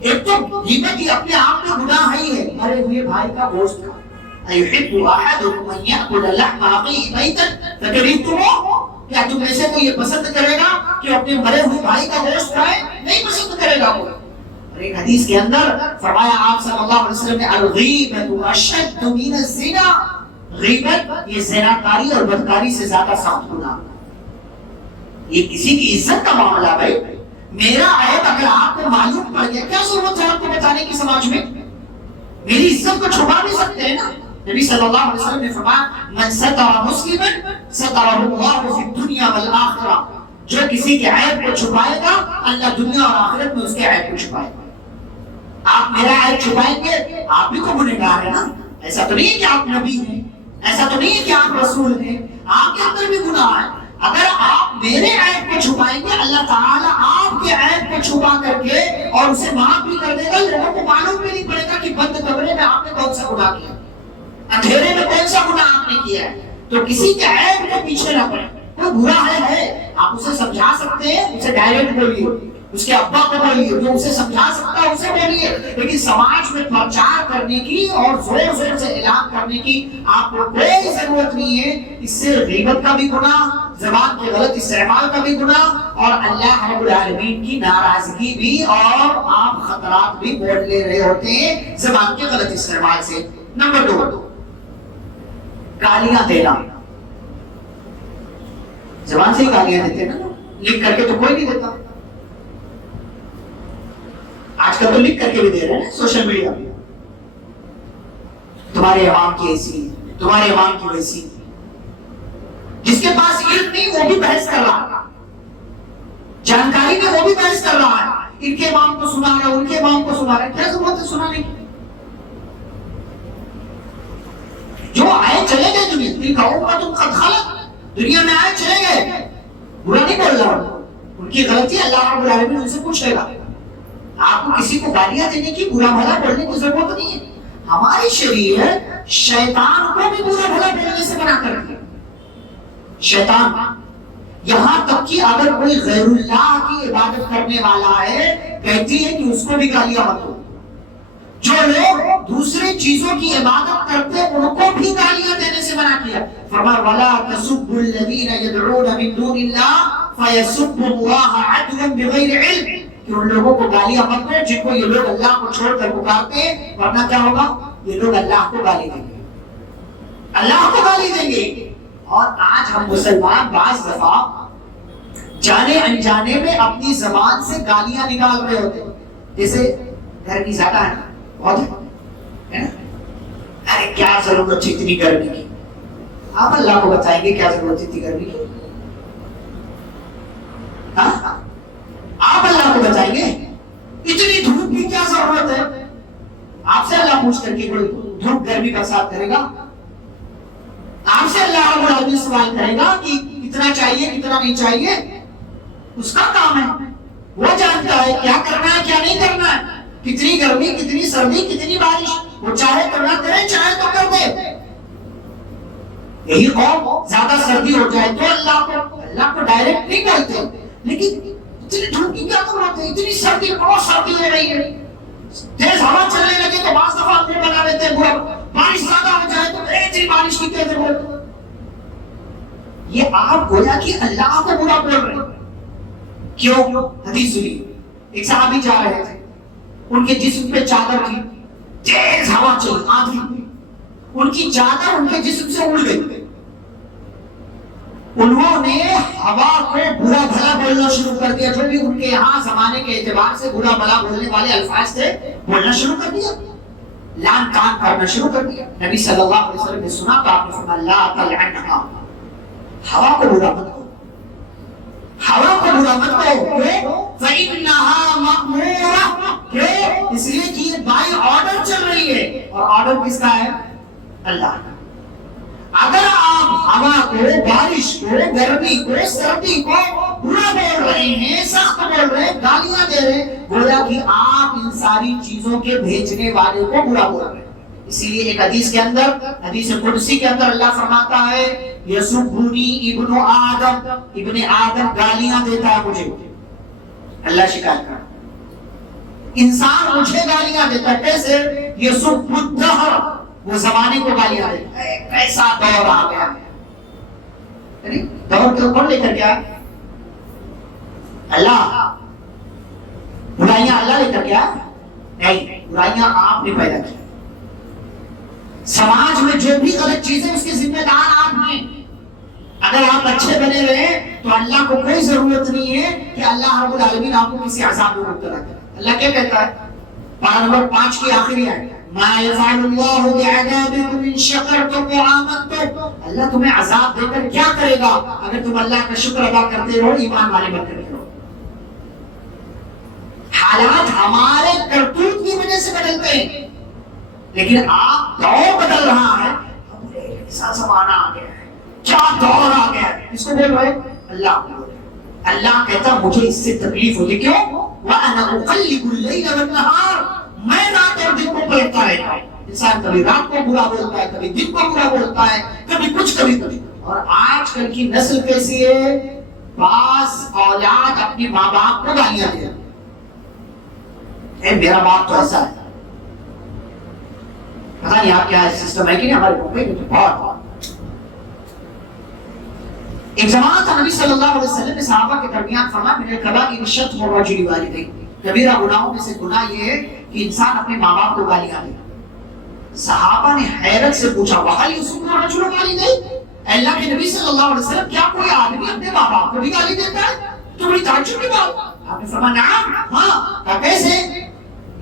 ایک تو غیبت ہی اپنے آپ میں گناہ ہی ہے. مرے ہوئے بھائی کا گوشت کھا، ایحب احدکم ان یاکل لحم اخیہ میتا فکرہتموہ، کیا تم میں سے کوئی یہ پسند کرے گا کہ اپنے مرے ہوئے بھائی کا گوشت کھائے؟ نہیں پسند کرے گا کوئی. اور ایک حدیث کے اندر فرمایا آپ صلی اللہ علیہ وسلم نے، الغیبۃ اشد من الزنا، غیبت یہ زناکاری اور بدکاری سے زیادہ سخت گناہ. یہ کسی کی عزت کا معاملہ. بھائی میرا عیب اگر آپ کو معلوم پڑ گیا، کیا ضرورت ہے آپ کو بتانے کی سماج میں؟ میری عزت کو چھپا نہیں سکتے ہیں نا. نبی صلی اللہ علیہ وسلم نے فرمایا، من ستر مسلما سترہ اللہ فی الدنیا والآخرہ، جو کسی کے عیب کو چھپائے گا اللہ دنیا اور آخرت میں اس کے عیب کو چھپائے گا. آپ میرا عیب چھپائیں گے، آپ بھی تو گنہگار ہیں نا. ایسا تو نہیں ہے کہ آپ نبی ہیں، ایسا تو نہیں ہے کہ آپ رسول ہیں، آپ کے اندر بھی گناہ ہے. اگر آپ میرے عیب کو چھپائیں گے اللہ تعالیٰ آپ کے عیب کو چھپا کر کے اور اسے معاف بھی کر دے گا. لوگوں کو معلوم بھی نہیں پڑے گا کہ بند کمرے میں آپ نے کون سا گناہ کیا، اندھیرے میں کون سا گناہ آپ نے کیا ہے. تو کسی کے عیب کے پیچھے نہ پڑے. کوئی برا ہے آپ اسے سمجھا سکتے ہیں، اسے ڈائریکٹ بولیے، اس کے ابا کو بولیے، جو اسے سمجھا سکتا ہے اسے بولیے. لیکن سماج میں پرچار کرنے کی اور زور زور سے اعلان کرنے کی آپ کو کوئی ضرورت نہیں ہے. اس سے غیبت کا بھی گناہ، زبان کے غلط استعمال کا بھی گناہ، اور اللہ رب العالمین کی ناراضگی بھی، اور آپ خطرات بھی بول لے رہے ہوتے ہیں زبان کے غلط استعمال سے. نمبر 2، گالیاں دینا. زبان سے ہی گالیاں دیتے نا، لکھ کر کے تو کوئی نہیں دیتا. آج کل تو لکھ کر کے بھی دے رہے ہیں سوشل میڈیا پہ، تمہارے امام کی ایسی، تمہارے امام کی ویسی. جس کے پاس علم نہیں وہ بھی بحث کر رہا ہے، جانکاری میں وہ بھی بحث کر رہا ہے. ان کے امام کو سنا رہا ہے، ان کے امام کو سنا رہا ہے. کیا ضرورت ہے سنانے کی؟ جو آئے چلے گئے دنیا، تلک امۃ قد خلت، دنیا میں آئے چلے گئے. برا نہیں بول رہا، ان کی غلطی اللہ رب العالمین ان سے پوچھے گا. آپ کو کسی کو گالیاں دینے کی، برا بھلا بولنے کی ضرورت نہیں ہے. ہماری شریعت شیطان کو بھی برا بھلا بولنے سے منع کرتی ہے. شیطان، یہاں تک کہ اگر کوئی غیر اللہ کی عبادت کرنے والا ہے، کہتی ہے کہ اس کو بھی گالیاں مت دو. جو لوگ دوسری چیزوں کی عبادت کرتے ان کو بھی گالیاں دینے سے منع کیا. فرمایا وَلَا تَسُبُّوا الَّذِينَ يَدْعُونَ مِن دُونِ اللَّهِ فَيَسُبُّوا اللَّهَ عَدْوًا بِغَيْرِ عِلْمٍ. کہ ان لوگوں کو گالیاں مت دو جن کو یہ لوگ اللہ کو چھوڑ کر پکارتے ہیں، ورنہ کیا ہوگا؟ یہ لوگ اللہ کو گالی دیں گے، اللہ کو گالی دیں گے. اور آج ہم مسلمان بعض دفعہ جانے انجانے میں اپنی زبان سے گالیاں نکال رہے ہوتے ہیں. جیسے گرمی زیادہ ہے نا، بہت ہے نا، ارے کیا ضرورت تھی اتنی گرمی کی. آپ اللہ کو بتائیں گے کیا ضرورت تھی اتنی گرمی کی؟ ہاں آپ اللہ کو بتائیں گے اتنی دھوپ کی کیا ضرورت ہے؟ آپ سے اللہ پوچھ کر کے کوئی دھوپ گرمی کا ساتھ کرے گا؟ آپ سے اللہ رب العالمین سوال کرے گا کہ کتنا چاہیے کتنا نہیں چاہیے؟ اس کا کام ہے، وہ جانتا ہے کیا کرنا ہے کیا نہیں کرنا ہے، کتنی گرمی کتنی سردی کتنی بارش، وہ چاہے کرنا کرے چاہے تو کر دے. یہی قوم زیادہ سردی ہو جائے تو اللہ کو ڈائریکٹ نہیں بولتے، لیکن اتنی دھوپ کی کیا ضرورت ہے، اتنی سردی بہت سردی ہو رہی ہے، تیز ہوا چلنے لگے تو بعض دفعہ اپنے بنا لیتے ہیں، بارش زیادہ ہو جائے تو اتنی بارش کی کیا ضرورت ہے. یہ آپ گویا کہ اللہ کو برا بول رہے ہیں. کیوں؟ حدیث سنی، ایک صحابی جا رہے تھے، ان کے جسم پہ چادر تھی، تیز ہوا چلی آندھی، ان کی چادر ان کے جسم سے اڑ گئی. انہوں نے ہوا کو برا بھلا بولنا شروع کر دیا، جو بھی ان کے یہاں زمانے کے اعتبار سے برا بھلا بولنے والے الفاظ تھے بولنا شروع کر دیا، لان تان کرنا شروع کر دیا. نبی صلی اللہ علیہ وسلم نے سنا تو آپ نے فرمایا لا تلعنها، ہوا کو برا مت کہو، ہوا کو برا مت کہو. فإنها مأمورة، کیوں؟ اس لیے کہ یہ بائی آرڈر چل رہی ہے، اور آرڈر کس کا ہے؟ اللہ کا. اگر آپ ہوا کو، بارش کو، گرمی کو، سردی کو برا بول رہے ہیں، سخت بول رہے ہیں، گالیاں دے رہے ہیں، گویا کہ آپ ان ساری چیزوں کے بھیجنے والے کو برا بول رہے ہیں. اسی لیے ایک حدیث کے اندر، حدیث قدسی کے اندر اللہ فرماتا ہے یسبنی ابن آدم، ابن آدم گالیاں دیتا ہے مجھے. اللہ شکایت کرتا ہے انسان مجھے گالیاں دیتا ہے. کیسے؟ یسب الدہر، وہ زمانے کو گالیاں دیتا ہے. کیسا دور آ گیا ہے، دور کے اوپر لے کر کیا اللہ، برائیاں اللہ لے کر کیا نہیں، برائیاں آپ نے پیدا کی. سماج میں جو بھی غلط چیزیں اس کے ذمہ دار آپ ہیں. اگر آپ اچھے بنے رہے تو اللہ کو کوئی ضرورت نہیں ہے کہ اللہ رب العالمین آپ کو کسی عذاب میں مبتلا کرے. اللہ کیا کہتا ہے؟ پارہ نمبر 5 کی آخری آیت، ما يفعل الله بعذابكم ان شكرتم وآمنتم. اللہ تمہیں عذاب دے کر کیا کرے گا اگر تم اللہ کا شکر ادا کرتے رہو، ایمان والے بن کر رہو. حالات ہمارے کرتوت کی وجہ سے بدلتے ہیں، لیکن آپ دور بدل رہا ہے. ایسا زمانہ آ گیا ہے، کیا دور آ گیا ہے، اس کو بول رہے اللہ کو بول رہے. اللہ کہتا مجھے اس سے تکلیف ہوتی. کیوں؟ وَأَنَا أُقَلِّبُ اللَّيْلَ وَالنَّهَارَ، میں رات اور دن کو پلٹتا رہتا ہے. انسان کبھی رات کو برا بولتا ہے، کبھی دن کو برا بولتا ہے، کبھی کچھ کبھی کچھ. اور آج کل کی نسل کیسی ہے؟ بعض اولاد اپنے ماں باپ کو گالیاں دے رہی ہے، میرا باپ تو ایسا ہے. پتہ نہیں آپ کیا سسٹم ہے کہ نہیں ہمارے گھر میں، بہت. ایک زمانہ تھا نبی صلی اللہ علیہ وسلم نے صحابہ کے درمیان فرمایا من الکبائر شتم الرجل والدیہ، کبیرہ گناہوں میں سے گناہ یہ ہے کہ انسان اپنے ماں باپ کو گالیاں دے. صحابہ نے حیرت سے پوچھا وَهَلْ يُسِبُّ الرَّجُلُ وَالِدَيْهِ، اللہ کے نبی صلی اللہ علیہ وسلم کیا کوئی آدمی اپنے ماں باپ کو بھی گالی دیتا ہے؟ تو بڑی تعجب کی بات. آپ نے فرمایا نعم، ہاں. کہا کیسے؟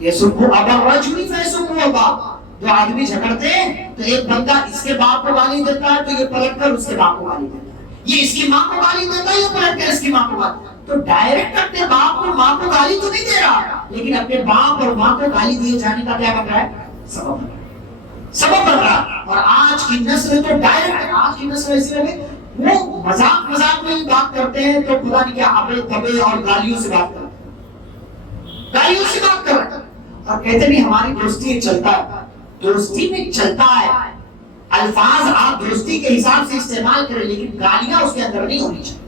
يَسُبُّ أَبَا الرَّجُلِ فَيَسُبُّ أَبَاهُ، دو آدمی جھگڑتے ہیں تو ایک بندہ اس کے باپ کو گالی دیتا ہے تو یہ پلٹ کر اس کے باپ کو گالی دیتا ہے، یہ اس کی ماں کو گالی دیتا ہے، یہ پلٹ کر اس کی ماں کو گالی. تو ڈائریکٹ اپنے باپ اور ماں کو گالی تو نہیں دے رہا، لیکن اپنے باپ اور ماں کو گالی دیے جانے کا کیا بن رہا ہے؟ سبب بن رہا. اور آج کی نسل تو ڈائریکٹ، آج کی نسل ایسی ہے وہ مذاق میں ہی بات کرتے ہیں تو خدا نہیں کیا ابے تبے اور گالیوں سے بات کرتے ہیں، گالیوں سے بات کر رہے ہیں. اور کہتے نہیں ہماری دوستی چلتا ہے. دوستی میں چلتا ہے، الفاظ آپ دوستی کے حساب سے استعمال کریں، لیکن گالیاں اس کے اندر نہیں ہونی چاہیے.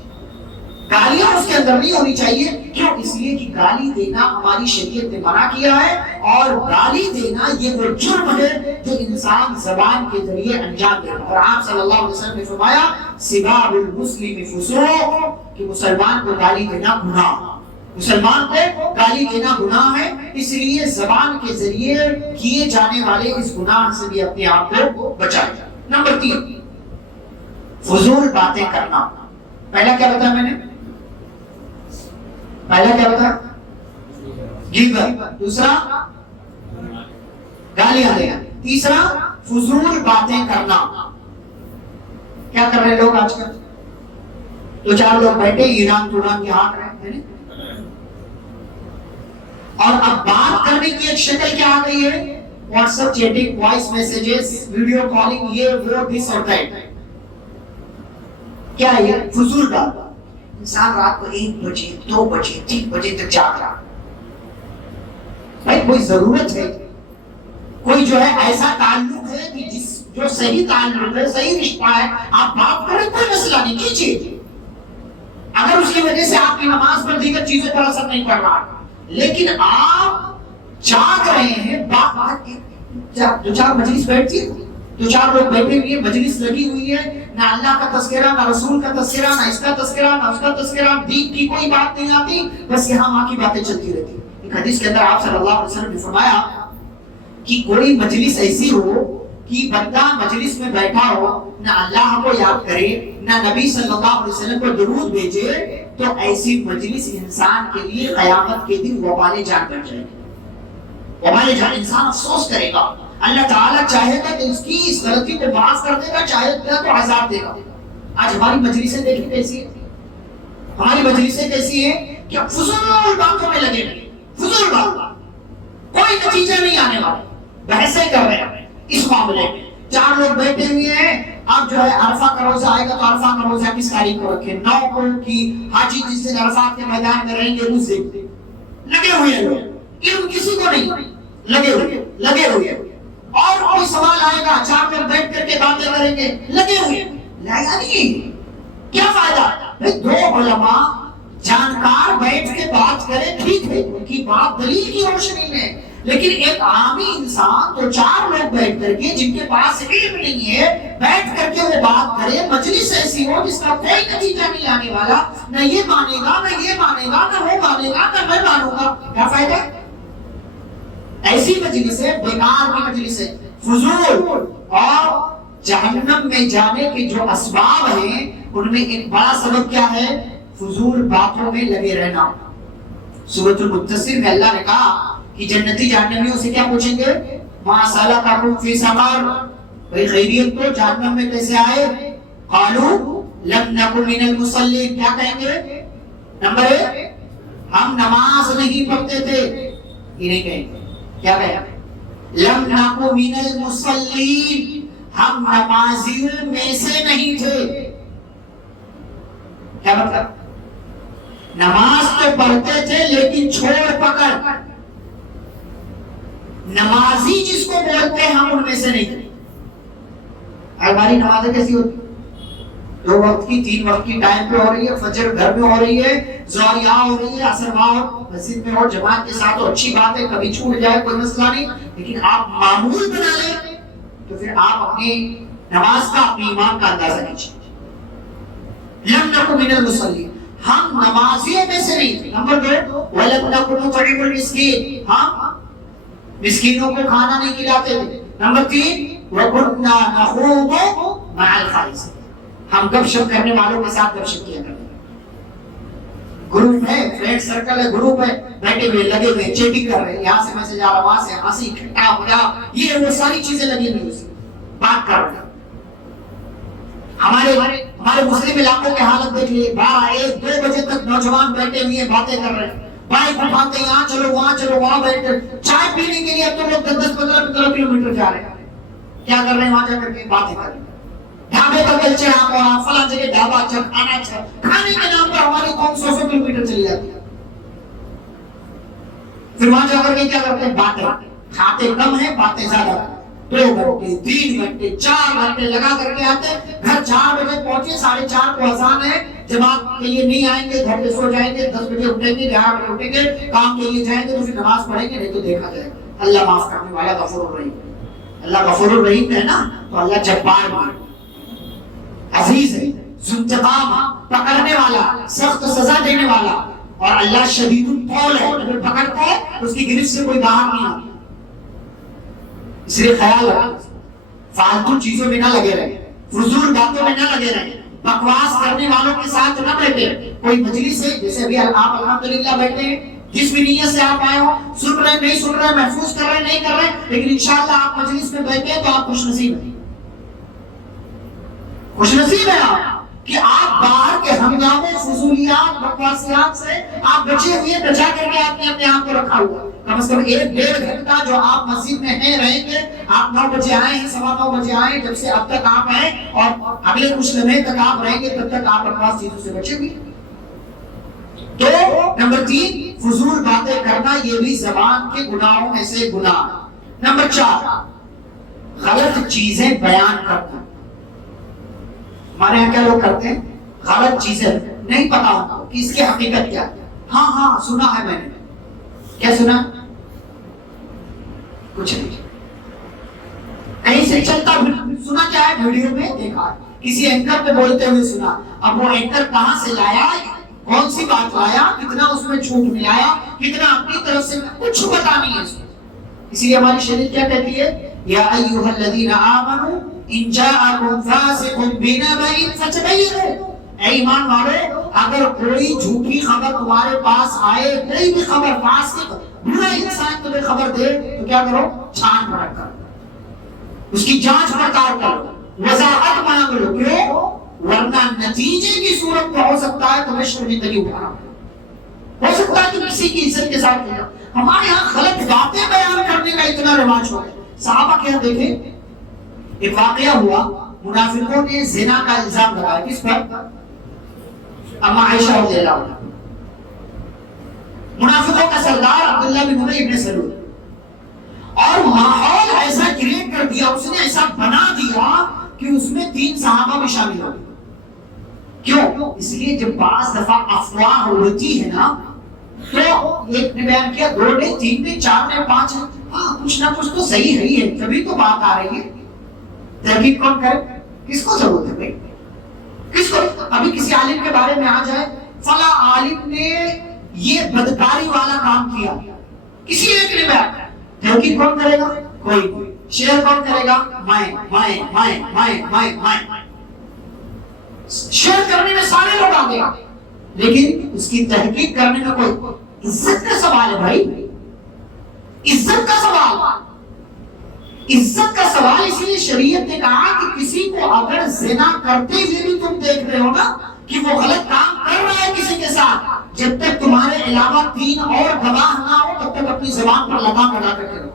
گالیاں اس کے اندر نہیں ہونی چاہیے. کیوں؟ اس لیے کہ گالی دینا ہماری شریعت نے منع کیا ہے، اور گالی دینا یہ وہ جرم ہے جو انسان زبان کے ذریعے انجام دے. اور آپ صلی اللہ علیہ وسلم نے فرمایا سباب المسلم فسوق، کہ مسلمان کو گالی دینا گناہ، مسلمان کو گالی دینا گناہ ہے. اس لیے زبان کے ذریعے کیے جانے والے اس گناہ سے بھی اپنے آپ کو بچائیں. نمبر 3، فضول باتیں کرنا. پہلا کیا بتایا میں نے؟ پہلا کیا بتایا؟ غیبت. دوسرا گالیاں دینا. تیسرا فضول باتیں کرنا. کیا کر رہے لوگ آج کل؟ دو چار لوگ بیٹھے ایران کے ہاتھ رہے ہیں، اور اب بات کرنے کی ایک شکل کیا آ گئی ہے؟ WhatsApp chatting, voice messages, video calling, یہ وہ دس اور دیٹ. کیا ہے یہ؟ فضول بات. انسان رات کو 1 بجے 2 بجے 3 بجے تک جاگ رہا. بھائی کوئی ضرورت ہے؟ کوئی جو ہے ایسا تعلق ہے کہ جو صحیح تعلق ہے، صحیح رشتہ ہے، آپ بات کریں، کوئی مسئلہ نہیں، کیجیے. اگر اس کی وجہ سے آپ کی نماز پر دیگر چیزوں پر اثر نہیں پڑ رہا، لیکن آپ جاگ رہے ہیں. دو چار مجلس بیٹھتی ہے، دو چار لوگ بیٹھے ہوئے، مجلس لگی ہوئی ہے، نہ اللہ کا تذکرہ، نہ رسول کا تذکرہ، نہ اس کا تذکرہ، نہ اس کا تذکرہ، دین کی کوئی بات نہیں آتی، بس یہاں وہاں کی باتیں چلتی رہتی. ایک حدیث کے اندر آپ صلی اللہ علیہ وسلم نے فرمایا کہ کوئی مجلس ایسی ہو کہ بندہ مجلس میں بیٹھا ہو، نہ اللہ کو یاد کرے، نہ نبی صلی اللہ علیہ وسلم کو درود بھیجے، تو ایسی مجلس انسان کے لیے قیامت کے دن وبال جان بن جائے گی. وبال جان، انسان افسوس کرے گا. اللہ تعالیٰ چاہے گا کہ اس کی اس غلطی کو معاف کر دے گا، چاہے گا تو عذاب دے گا. آج ہماری مجلسیں دیکھیں کیسی ہیں، ہماری مجلسیں کیسی ہیں کہ فضول باتوں میں لگے رہے، فضول بات، کوئی نتیجہ نہیں آنے والا، بحثیں کر رہے ہیں اس معاملے میں. 4 لوگ بیٹھے ہوئے ہیں، اب جو ہے عرفہ کا روزہ آئے گا تو عرفہ کا روزہ کس تاریخ کو رکھیں؟ 9 کو کی حاجی جس دن عرفات کے میدان میں رہیں گے اس دن. لگے ہوئے ہیں لوگ، علم کسی کو نہیں، لگے ہوئے. اور کوئی سوال آئے گا، 4 لوگ بیٹھ کر کے باتیں کریں گے، لگے ہوئے. نہیں، کیا فائدہ؟ 2 علماء جانکار بیٹھ کے بات کرے، ٹھیک ہے، ان کی بات دلیل کی روشنی میں، لیکن ایک عامی انسان تو 4 لوگ بیٹھ کر کے جن کے پاس علم نہیں ہے، بیٹھ کر کے وہ بات کرے، مجلس ایسی ہو جس کا کوئی نتیجہ نہیں آنے والا، نہ یہ مانے گا، نہ یہ مانے گا، نہ وہ مانے گا، نہ میں مانوں گا، کیا فائدہ؟ ایسی مجلسیں بیکار کی مجلسیں، فضول. اور جہنم میں جانے کے جو اسباب ہیں ان میں ایک بڑا سبب کیا ہے؟ فضول باتوں میں لگے رہنا. سورۃ المدثر میں اللہ نے کہا کہ جنتی جہنمیوں سے کیا پوچھیں گے؟ ما سلککم فی سقر، بھئی خیریت تو جہنم میں کیسے آئے؟ قالوا لم نک من المصلین، کیا کہیں گے؟ نمبر 1، ہم نماز نہیں پڑھتے تھے. یہ نہیں کہیں گے، کیا کہیں؟ لم نک من المصلین، ہم نمازیوں میں سے نہیں تھے. کیا مطلب؟ نماز تو پڑھتے تھے لیکن چھوڑ پکڑ، نمازی جس کو بولتے ہیں ہم ان میں سے نہیں تھے. ہماری نمازیں کیسی ہوتی؟ 2 وقت کی، 3 وقت کی ٹائم پہ ہو رہی ہے، فجر گھر میں ہو رہی ہے، ظہر یہاں ہو رہی ہے، عصر وہاں مسجد میں ہو، جماعت کے ساتھ ہو، اچھی بات ہے، کبھی چھوٹ جائے کوئی مسئلہ نہیں. لیکن آپ معمول بنا لیں تو پھر آپ اپنی نماز کا، اپنی ایمان کا اندازہ کیجیے. لم نکن من المصلین، ہم نمازیوں میں سے نہیں تھے. نمبر 2، ولم نکن نطعم المسکین، ہم مسکینوں کو کھانا نہیں کھلاتے تھے. نمبر 3، وَكُنَّا نَخُوضُ مَعَ الْخَائِضِينَ، ہم گپ شپ کرنے والوں کے ساتھ گپ شپ کیا کرتے. گروپ ہے، فرینڈ سرکل ہے، گروپ ہے، بیٹھے ہوئے لگے ہوئے چیٹنگ کر رہے ہیں، یہاں سے میسج آ رہا، وہاں سے ہنسی کھٹا مذاق، یہ وہ ساری چیزیں لگی ہوئی اسی بات کر رہے ہیں. ہمارے مسلم علاقوں کے حالت دیکھ لیے، 12-1-2 بجے تک نوجوان بیٹھے ہوئے باتیں کر رہے ہیں، بائک اٹھاتے ہیں، یہاں چلو وہاں چلو، وہاں بیٹھ کر چائے پینے کے لیے اب تو لوگ 10-15 کلومیٹر جا رہے ہیں. کیا کر رہے ہیں؟ وہاں جا کر کے باتیں کر رہے ہیں. ڈھابے کا کلچر عام ہو رہا، فلاں جگہ ڈھابا اچھا، کھانا اچھا، کھانے کے نام پر ہماری قوم 100 کلومیٹر چلی جاتی ہے. پھر وہاں جا کر کے کیا کرتے ہیں؟ باتیں. کھاتے کم ہیں، باتیں زیادہ. 2 گھنٹے 3 گھنٹے 4 گھنٹے لگا کر کے آتے ہیں، گھر 4 بجے پہنچے، 4:30 کو اذان ہے، جماعت کے لیے نہیں آئیں گے، گھر پہ سو جائیں گے، 10 بجے اٹھیں گے، 11 بجے اٹھیں گے، کام کے لیے جائیں گے تو پھر نماز پڑھیں گے، نہیں تو دیکھا جائے گا۔ اللہ معاف کرنے والا غفور الرحیم، اللہ غفور الرحیم ہے نا، تو اللہ جبار بھی عزیز ہے، ذو انتقام، پکڑنے والا، سخت سزا دینے والا، اور اللہ شدید الطول ہے، اگر پکڑتا ہے اس کی گرفت سے کوئی باہر نہیں آتا۔ اس لیے خیال رکھیں، فالتو چیزوں میں نہ لگے رہیں، فضول باتوں میں نہ لگے رہیں، بکواس کرنے والوں کے ساتھ نہ بیٹھے۔ کوئی مجلس ہے، جیسے ابھی آپ الحمدللہ بیٹھے ہیں، جس بھی نیت سے آپ آئے ہو، سن رہے نہیں سن رہے، محفوظ کر رہے نہیں کر رہے، لیکن انشاءاللہ آپ مجلس میں بیٹھے تو آپ خوش نصیب ہیں، خوش نصیب ہیں آپ کہ آپ باہر کے ہنگامے، فضولیات، بکواسیات سے آپ بچے ہوئے، بچا کر کے آپ نے اپنے آپ کو رکھا ہوا۔ کم از کم 1-1.5 گھنٹہ جو آپ مسجد میں ہیں، رہیں گے، آپ 9 بجے آئے ہیں، 9:15 بجے آئے، جب سے اب تک آپ آئے اور اگلے کچھ لمحے تک آپ رہیں گے، تب تک آپ بکواس چیزوں سے بچے ہوئے۔ تو نمبر 3، فضول باتیں کرنا، یہ بھی زبان کے گناہوں میں سے گناہ۔ نمبر 4، غلط چیزیں بیان کرنا۔ ہمارے یہاں کیا لوگ کرتے ہیں، غلط چیزیں نہیں پتا ہوتا کہ اس کی حقیقت کیا ہے، ہاں سنا ہے میں نے، کیا سنا، کچھ نہیں، کہیں سے چلتا سنا، کیا ہے، ویڈیو میں دیکھا، کسی اینکر پہ بولتے ہوئے سنا، اب وہ اینکر کہاں سے لایا، کون سی بات لایا، کتنا اس میں جھوٹ ملایا، کتنا اپنی طرف سے، کچھ پتا نہیں ہے اس کو۔ اسی لیے ہماری شریعت کیا کہتی ہے، یا ایھا الذین آمنوا ان جاءکم فاسق بنبأ فتبینوا، اے ایمان والو، اگر کوئی جھوٹی خبر تمہارے پاس آئے، کوئی بھی خبر، فاسق برا انسان تمہیں خبر دے تو کیا کرو، چھان پرکھ کرو، اس کی جانچ پڑتال کرو، وضاحت مانگ لو، کیوں؟ ورنہ نتیجے کی صورت میں ہو سکتا ہے تمہیں شرمندگی اٹھانا ہو سکتا ہے کہ کسی کی عزت کے ساتھ لیا۔ ہمارے یہاں غلط باتیں بیان کرنے کا اتنا رواج ہو گیا۔ صحابہ کے یہاں دیکھیں، ایک واقعہ ہوا، منافقوں نے زنا کا الزام لگایا، کس پر؟ اما عائشہ رضی اللہ عنہا، منافقوں کا سردار عبداللہ بن ابی بن سلول، اور ماحول ایسا کریٹ کر دیا، اس نے ایسا بنا دیا کہ اس میں 3 صحابہ بھی شامل ہو گئے۔ کیوں؟ اس لیے جب بعض دفعہ افواہ ہوتی ہے نا، تو ایک نے بیان کیا، 2 نے، 3 نے، 4 نے، 5 نے، ہاں کچھ نہ کچھ تو صحیح ہے ہی ہے، کبھی تو بات آ رہی ہے، تحقیق کون کرے، کس کو ضرورت ہے بھائی، کس کو؟ ابھی کسی عالم کے بارے میں آ جائے، فلاں عالم نے یہ بدکاری والا کام کیا، کسی ایک نے بیان، تحقیق کون کرے گا؟ کوئی۔ شیئر کون کرے گا؟ میں شیئر کرنے میں سارے لوگ آگے، لیکن اس کی تحقیق کرنے میں کوئی۔ عزت کا سوال ہے بھائی، عزت کا سوال، عزت کا سوال۔ اس لیے شریعت نے کہا کہ کسی کو اگر زنا کرتے ہوئے بھی تم دیکھ رہے ہو نا کہ وہ غلط کام کر رہا ہے کسی کے ساتھ، جب تک تمہارے علاوہ 3 اور گواہ نہ ہو تب تک اپنی زبان پر لگام لگا کر کے رہو،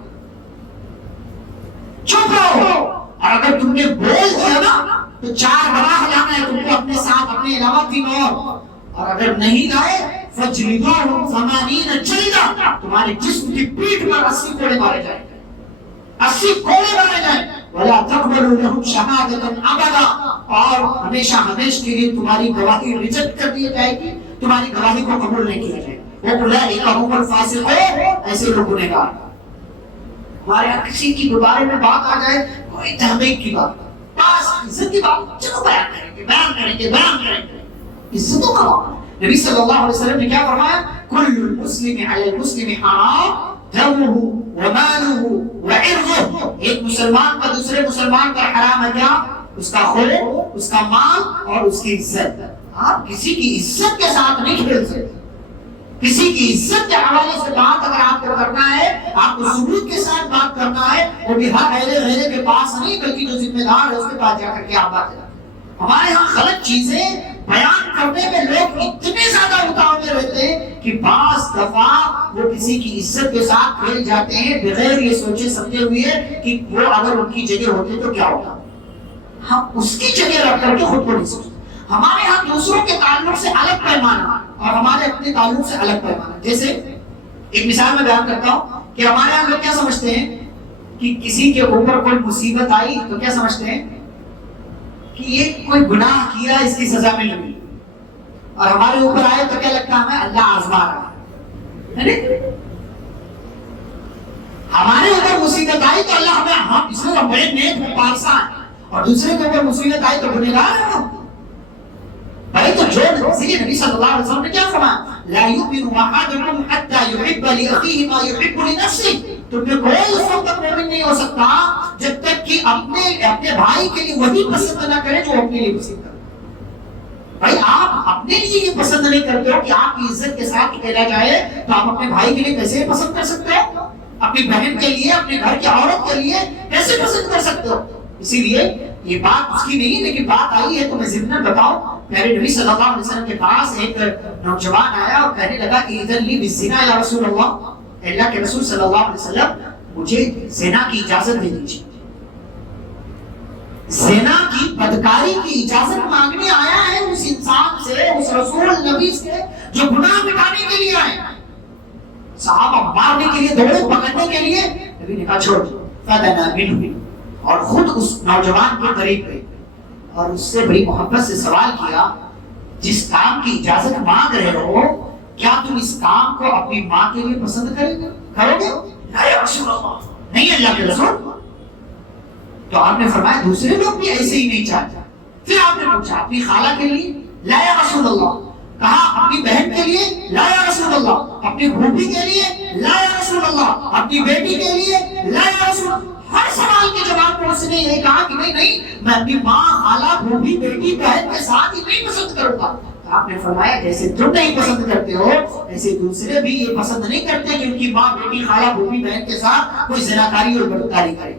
چپ رہو۔ اور اگر تم نے بول دیا نا تو 4 گواہ لانا ہے تم کو اپنے ساتھ، اپنے علاوہ 3 اور اگر نہیں لائے فجلدوہم 80 جلدہ، تمہارے جسم کی پیٹھ پر 80 کوڑے مارے جائیں گے، 80 کوڑے مارے جائیں گے۔ ولا تقبلوا لهم شهادة ابدا، اور ہمیشہ ہمیشہ کے لیے تمہاری گواہی ریجیکٹ کر دی جائے گی، تمہاری گواہی کو قبول نہیں کیا جائے گا۔ اولئک هم الفاسقون، ایسے لوگ گنہگار۔ ہمارے یہاں کسی کی بارے میں بات آ جائے، کوئی تحقیق کی بات، بس عزت کی بات، چلو بیان کریں گے، بیان کریں گے، بیان کریں گے، عزتوں کا معاملہ۔ نبی صلی اللہ علیہ وسلم نے کیا فرمایا؟ کل المسلم علی المسلم حرام دمہ ومالہ وعرضہ، ایک مسلمان کا دوسرے مسلمان پر حرام ہے کیا؟ اس کا خون، اس کا مال اور اس کی عزت۔ آپ کسی کی عزت کے ساتھ نہیں کھیل سکتے، کسی کی عزت کے حوالے سے بات اگر آپ کو کرنا ہے، آپ کو ثبوت کے ساتھ بات کرنا ہے، وہ بھی ہر اہل کے پاس نہیں بلکہ جو ذمہ دار ہے اس کے پاس جا کر کے آپ بات کریں۔ ہمارے ہاں غلط چیزیں بیان کرنے میں لوگ اتنے زیادہ اتاو میں رہتے ہیں کہ بعض دفعہ وہ کسی کی عزت کے ساتھ کھیل جاتے ہیں بغیر یہ سوچے سمجھے ہوئے کہ وہ اگر ان کی جگہ ہوتے تو کیا ہوتا۔ ہم اس کی جگہ رکھ کر کے خود کو نہیں سوچتے۔ ہمارے ہاں دوسروں کے تعلق سے الگ پیمانہ اور ہمارے اپنے تعلق سے الگ پیمانہ۔ جیسے ایک مثال میں بیان کرتا ہوں کہ ہمارے یہاں لوگ کیا سمجھتے ہیں کہ کسی کے اوپر کوئی مصیبت آئی تو کیا سمجھتے ہیں کہ یہ کوئی گناہ کیا اس کی سزا مل گئی، اور ہمارے اوپر آئے تو کیا لگتا ہے ہمیں اللہ آزما رہا ہے۔ ہمارے اوپر مصیبت آئی تو اللہ ہمیں، ہم اس میں بڑے نیک ہیں، پارسا ہیں، اور دوسرے کے اوپر مصیبت آئی تو گنہگار ہیں ہم۔ بھائی تو جو نبی صلی اللہ علیہ وسلم نے کیا فرمایا، لا یؤمن احدکم حتی یحب لاخیہ ما یحب لنفسہ، تم میں کوئی اس وقت تک مومن نہیں ہو سکتا جب تک کہ اپنے بھائی کے لیے وہی پسند نہ کرے جو اپنے لیے پسند کرے۔ بھائی آپ اپنے لیے یہ پسند نہیں کرتے ہو کہ آپ کی عزت کے ساتھ کہلا جائے، تو آپ اپنے بھائی کے لیے کیسے پسند کر سکتے ہو؟ اپنی بہن کے لیے، اپنے گھر کی عورت کے لیے کیسے پسند کر سکتے ہو؟ اسی لیے یہ بات اس کی نہیں، لیکن بات آئی ہے تو میں ضمن بتاؤں، میرے نبی صلی اللہ علیہ وسلم کے پاس ایک نوجوان آیا اور کہنے لگا کہ اذن لی بالزنا یا رسول اللہ، اللہ کے رسول صلی اللہ علیہ وسلم مجھے زنا کی اجازت دے دیجیے۔ زنا کی بدکاری کی اجازت مانگنے آیا ہے اس انسان سے، اس رسول نبی سے جو گناہ مٹانے کے لیے آئے۔ صحابہ مارنے کے لیے دوڑے، پکڑنے کے لیے، نبی نے کہا چھوڑ، فدنا منہ، اور خود اس نوجوان کے قریب گئے اور اس سے بڑی محبت سے سوال کیا، جس کام کی اجازت مانگ رہے ہو کیا تم اس کام کو اپنی ماں کے لیے پسند کرو گے؟ لا یا رسول اللہ، نہیں اللہ کے رسول۔ تو آپ نے فرمایا دوسرے لوگ بھی ایسے ہی نہیں چاہتے۔ پھر آپ نے پوچھا اپنی خالہ کے لیے؟ لا یا رسول اللہ۔ کہا اپنی بہن کے لیے؟ لا یا رسول اللہ۔ اپنی بھوپی کے لیے؟ لا یا رسول اللہ۔ اپنی بیٹی کے لیے؟ لا یا رسول اللہ۔ ہر سوال کے جواب میں اس نے یہ کہا کہ نہیں میں اپنی ماں، خالہ، بھوپی، بیٹی، بہن کے ساتھ ہی نہیں پسند کروں گا۔ آپ نے فرمایا جیسے تم نہیں پسند کرتے ہو ایسے دوسرے بھی یہ پسند نہیں کرتے کہ ان کی ماں، بیٹی، خالہ، بھوپی، بہن کے ساتھ کوئی زناکاری اور بدکاری کرے۔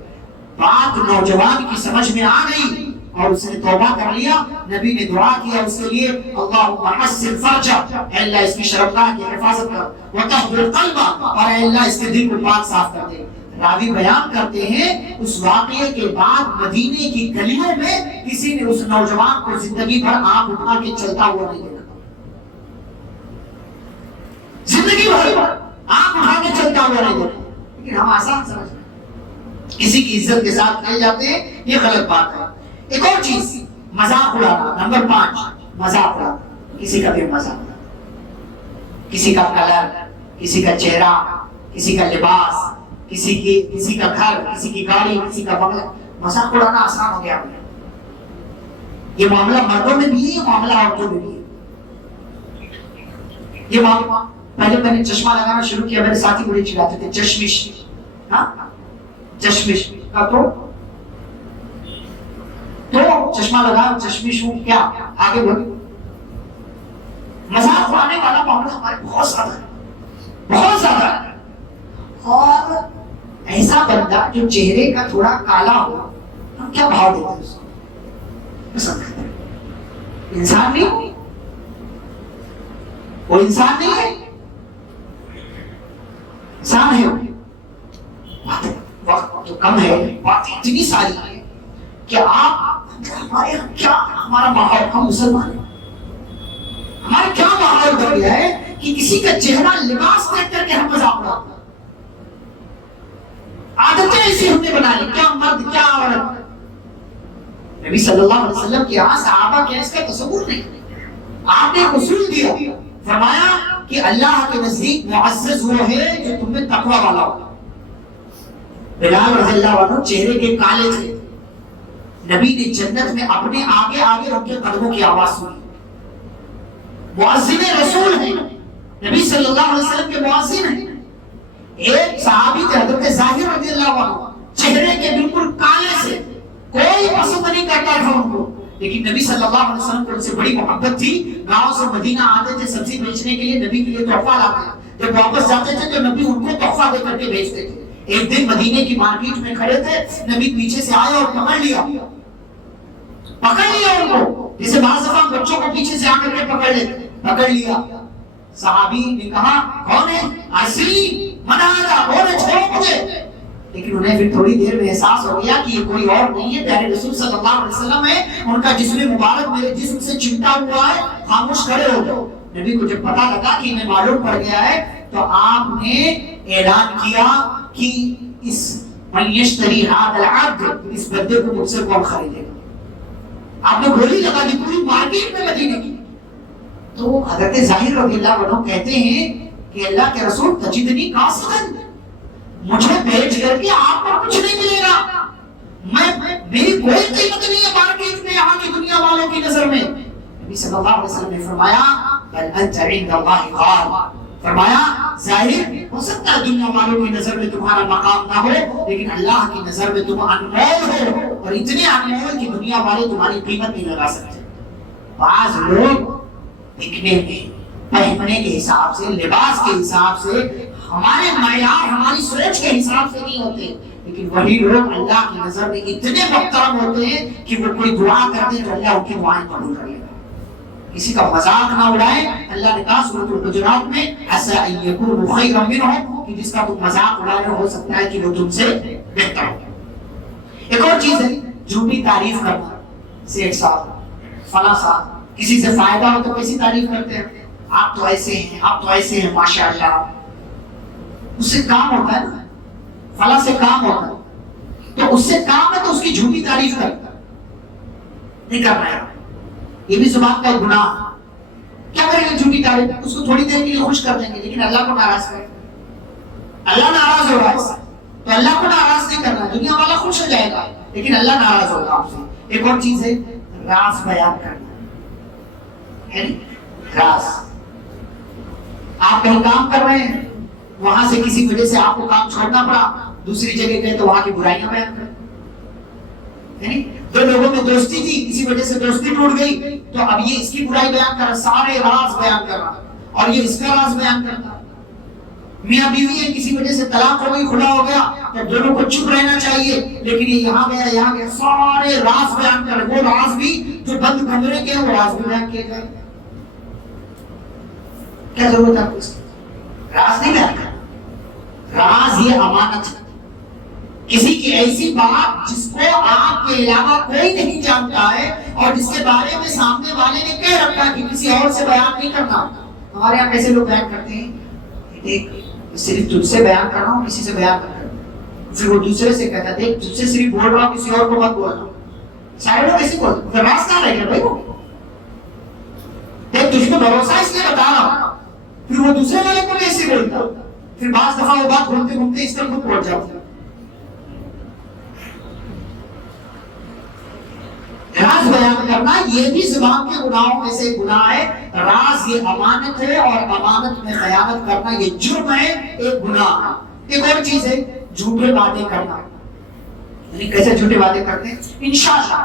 بات نوجوان کی سمجھ میں آ گئی اور اس نے توبہ کر لیا۔ نبی نے دعا کیا اس کے لیے، اللہم حسن فرجہ، اے اللہ اس کی شرمگاہ کی حفاظت کر، وطہر قلبہ، اور اے اللہ اس کے دل کو پاک صاف کر دے۔ راوی بیان کرتے ہیں اس واقعے کے بعد مدینے کی گلیوں میں کسی نے اس نوجوان کو زندگی بھر آنکھ اٹھا کے چلتا ہوا نہیں دیکھا، زندگی بھر آنکھ اٹھا کے چلتا ہوا نہیں دیکھا۔ لیکن ہم آسان سمجھتے ہیں، کسی کی عزت کے ساتھ کہے جاتے ہیں، یہ غلط بات ہے۔ ایک اور چیز، مذاق اڑانا، نمبر 5، مذاق اڑانا، کسی کا بھی مذاق اڑانا، کسی کا کلر، کسی کا چہرہ، کسی کا لباس، کسی کا گھر، کسی کی گاڑی، کسی کا بنگلہ، مذاق اڑانا آسان ہو گیا۔ یہ معاملہ مردوں میں بھی ہے، یہ معاملہ عورتوں میں بھی ہے۔ یہ معاملہ پہلے میں نے چشمہ لگانا شروع کیا، میرے ساتھی بڑے چڑھاتے تھے چشمش، ہاں چشمش کا تو چشمہ لگا، چشمش ہوں کیا، آگے بڑھ۔ مذاق اڑانے والا معاملہ ہمارے بہت زیادہ ہے، بہت زیادہ ہے۔ اور ایسا بندہ جو چہرے کا تھوڑا کالا ہو، ہم کیا بھاؤ دیتے ہیں اس کو، پسند کرتے ہیں۔ انسان نہیں، وہ انسان نہیں ہے، انسان ہے۔ وقت تو کم ہے، باتیں اتنی ساری ہیں کہ آپ ہمارے کیا، ہمارا ماحول، ہم مسلمان ہیں، ہمارا کیا ماحول بن گیا ہے کہ کسی کا چہرہ، لباس دیکھ کر کے ہم مذاق اڑاتے ہیں۔ عادتیں ایسی ہم نے بنا لی، کیا مرد کیا عورت۔ نبی صلی اللہ علیہ وسلم کے یہاں صحابہ کے اس کا تصور نہیں، آپ نے اصول دیا، فرمایا کہ اللہ کے نزدیک معزز وہ ہے جو تم میں تقوی والا ہو۔ بلال رضی اللہ عنہ چہرے کے کالے تھے، نبی نے جنت میں اپنے آگے آگے ان کے قدموں کی آواز سنی۔ مؤذن رسول ہیں، نبی صلی اللہ علیہ وسلم کے مؤذن ہیں۔ ایک صحابی تھے حضرت ظاہر رضی اللہ عنہ، چہرے کے بالکل کالے سے، کوئی پسند نہیں کرتا تھا ان کو، لیکن نبی صلی اللہ علیہ وسلم کو ان سے بڑی محبت تھی۔ گاؤں سے مدینہ آتے تھے سبزی بیچنے کے لیے، نبی کے لیے تحفہ لاتے، جب واپس جاتے تھے تو نبی ان کو تحفہ دے کر کے بھیجتے تھے۔ ایک دن مدینے کی مارکیٹ میں کھڑے تھے، نبی پیچھے سے آئے اور پکڑ لیا ان کو، جسے بعض دفعہ بچوں کو پیچھے سے آ کر کے پکڑ لیتے، پکڑ لیا۔ صحابی نے کہا کون ہے؟ عزیز من هذا، کون ہے، چھوڑو مجھے۔ لیکن انہیں پھر تھوڑی دیر میں احساس ہو گیا کہ یہ کوئی اور نہیں ہے، پیارے رسول صلی اللہ علیہ وسلم ہے، ان کا جسم مبارک میرے جسم سے چمٹا ہوا ہے، خاموش کھڑے ہو گئے۔ نبی کو جب پتا لگا کہ انہیں معلوم پڑ گیا ہے تو آپ نے اعلان کیا کہ اس من یشتری هذا العبد، اس بندے کو مجھ سے کون خریدے گا؟ آپ نے گولی لگا دی پوری مارکیٹ میں مدینے کی. تو حضرت ظاہر رضی اللہ عنہ کہتے ہیں کہ اللہ کے رسول تجدنی قاصدن، مجھے بیچ کر کے آپ کو کچھ نہیں ملے گا، میری کوئی قیمت نہیں ہے مارکیٹ میں یہاں کی دنیا والوں کی نظر میں. نبی صلی اللہ علیہ وسلم نے فرمایا بل انت عند اللہ قال، فرمایا ظاہر ہو سکتا ہے دنیا والوں کی نظر میں تمہارا مقام نہ ہو، لیکن اللہ کی نظر میں تم انمول ہو، اور اتنے انمول کہ دنیا والے تمہاری قیمت نہیں لگا سکتے. بعض لوگ دکھنے میں، پہننے کے حساب سے، لباس کے حساب سے، ہمارے معیار ہماری سوچ کے حساب سے نہیں ہوتے، لیکن وہی لوگ اللہ کی نظر میں اتنے محترم ہوتے ہیں کہ وہ کوئی دعا کرتے ہیں تو اللہ ان کی دعائیں قبول کر لیتا ہے. کسی کا مذاق نہ اڑائیں. اللہ نے کہا سورۃ الحجرات میں عسى ان يكونوا خيرا منهم، کہ جس کا تم مذاق اڑا رہے ہو سکتا ہے کہ وہ تم سے بہتر ہو. ایک اور چیز ہے جھوٹی تعریف کرنا. سیٹ صاحب، فلاں صاحب، کسی سے فائدہ ہو تو کیسی تعریف کرتے ہیں، آپ تو ایسے ہیں، آپ تو ایسے ہیں، ماشاءاللہ. اس سے کام ہوتا ہے نا، فلاں سے کام ہوتا ہے، تو اس سے کام ہے تو اس کی جھوٹی تعریف کرتا نہیں کرنا ہے. یہ بھی زبان کا ایک گناہ ہے. کیا کریں گے جھوٹی تعریف؟ اس کو تھوڑی دیر کے لیے خوش کر دیں گے، لیکن اللہ کو ناراض کریں گے. اللہ ناراض ہو رہا ہے تو اللہ کو ناراض نہیں کرنا. دنیا والا خوش ہو جائے گا لیکن اللہ ناراض ہوگا آپ سے. ایک اور چیز ہے راز بیان کرنا ہے. راز، آپ کہیں کام کر رہے ہیں، وہاں سے کسی وجہ سے آپ کو کام چھوڑنا پڑا، دوسری جگہ گئے تو وہاں کی برائیاں بیان کریں. یعنی دو لوگوں میں دوستی تھی، کسی وجہ سے دوستی ٹوٹ گئی تو اب یہ اس کی برائی بیان کر رہا، سارے راز بیان کر رہا، اور یہ اس کا راز بیان کرتا. میاں بیوی ہے، کسی وجہ سے طلاق ہو گئی، کھلا ہو گیا، تو دونوں کو چپ رہنا چاہیے، لیکن یہ یہاں گیا یہاں گیا، سارے راز بیان کر رہے. وہ راز بھی جو بند کمرے کے ہیں وہ راز بھی بیان کیے جائیں. کیا ضرورت ہے آپ کو اس کی؟ راز نہیں بیان کرنا. راز یہ امانت ہے. کسی کی ایسی بات جس کو آپ کے علاوہ کوئی نہیں جانتا ہے اور جس کے بارے میں سامنے والے نے کہہ رکھا کہ کسی اور سے بیان نہیں کرنا. ہمارے یہاں کیسے لوگ بیان کرتے ہیں، دیکھ صرف تجھ سے بیان کر رہا ہوں، کسی سے بیان کر رہا ہوں. پھر وہ دوسرے سے کہتا ہے دیکھ تجھ سے صرف بول رہا ہوں، کسی اور کو مت بول رہا ہوں. سارے لوگ ایسے بولتے ہیں. راز کہاں رہ گیا بھائی؟ وہ دیکھ تجھ کو بھروسہ اس لیے بتا رہا ہوں، پھر وہ دوسرے والے کو بھی ایسے بولتا. پھر بعض دفعہ وہ بات گھومتے گھومتے اس طرح خود پہنچ جاتا. راز بیان کرنا یہ بھی زبان کے گناہوں میں سے گناہ ہے. راز یہ امانت ہے اور امانت میں خیانت کرنا یہ جرم ہے، ایک گناہ ہے. ایک اور چیز ہے جھوٹے وعدے کرنا. یعنی کیسے جھوٹے وعدے کرتے ہیں؟ انشاءاللہ.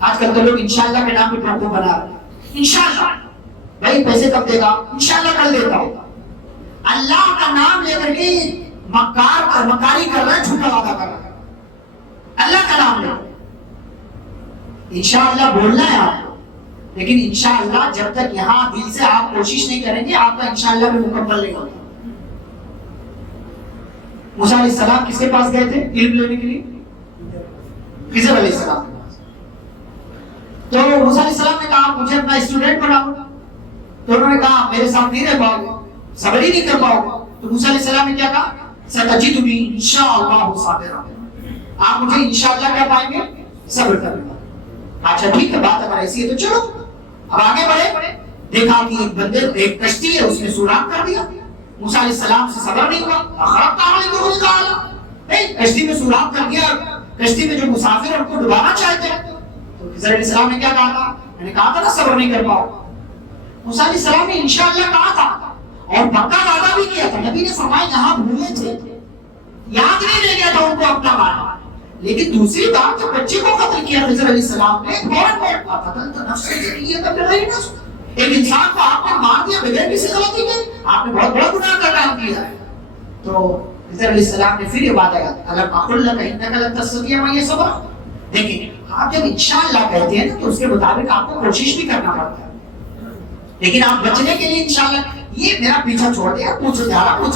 آج کل تو لوگ انشاءاللہ کے نام پہ ٹرمپو بنا رہے ہیں. انشاءاللہ بھائی پیسے کب دے گا؟ انشاءاللہ کل دیتا ہوں. اللہ کا نام لے کر کے مکاری کر رہا ہے، جھوٹا وعدہ کر رہا ہے. اللہ کا نام لے انشاءاللہ بولنا ہے آپ کو، لیکن انشاءاللہ جب تک یہاں دل سے آپ کوشش نہیں کریں گے آپ کا انشاءاللہ بھی مکمل نہیں ہوگا. موسیٰ علیہ السلام کس کے پاس گئے تھے علم لینے کے لیے؟ خضر علیہ السلام کے پاس. تو موسیٰ علیہ السلام نے کہا مجھے اپنا اسٹوڈنٹ بناؤ. تو انہوں نے کہا میرے ساتھ نہیں رہ پاؤ گے، صبر ہی نہیں کر پاؤ گے. تو موسیٰ علیہ السلام نے کیا کہا؟ ستجدنی انشاءاللہ صابرا. آپ مجھے انشاءاللہ کیا پائیں گے؟ صبر کریں گے. اچھا ٹھیک ہے، بات اگر ایسی ہے تو چلو اب آگے بڑھے. دیکھا کہ ایک بندے ایک کشتی ہے، اس نے سوراخ کر دیا. موسیٰ علیہ السلام سے صبر نہیں ہوا. کشتی میں سوراخ کر دیا، کشتی میں جو مسافر ان کو ڈبانا چاہتے ہیں. تو خضر علیہ السلام نے کیا کہا تھا؟ میں نے کہا تھا نا صبر نہیں کر پاؤ. موسیٰ علیہ السلام نے انشاءاللہ کہا تھا اور پکا وعدہ بھی کیا تھا. نبی نے فرمایا یہاں بھولے تھے، یاد نہیں رہ گیا تھا ان کو اپنا وعدہ. لیکن دوسری بات جو بچے کو قتل کیا خضر علیہ السلام نے، ایک انسان کو آپ نے مار دیا بغیر کسی غلطی کے، آپ نے بہت بڑا گناہ کا کام کیا ہے. تو خضر علیہ السلام نے پھر یہ بات کہا اگر اقول لك انك لن تستطيع معي صبرا. دیکھیں آپ جب انشاءاللہ کہتے ہیں تو اس کے مطابق آپ کو کوشش بھی کرنا پڑتا ہے. لیکن آپ بچنے کے لیے انشاءاللہ یہ میرا پیچھا چھوڑ دیا، پوچھے جا رہا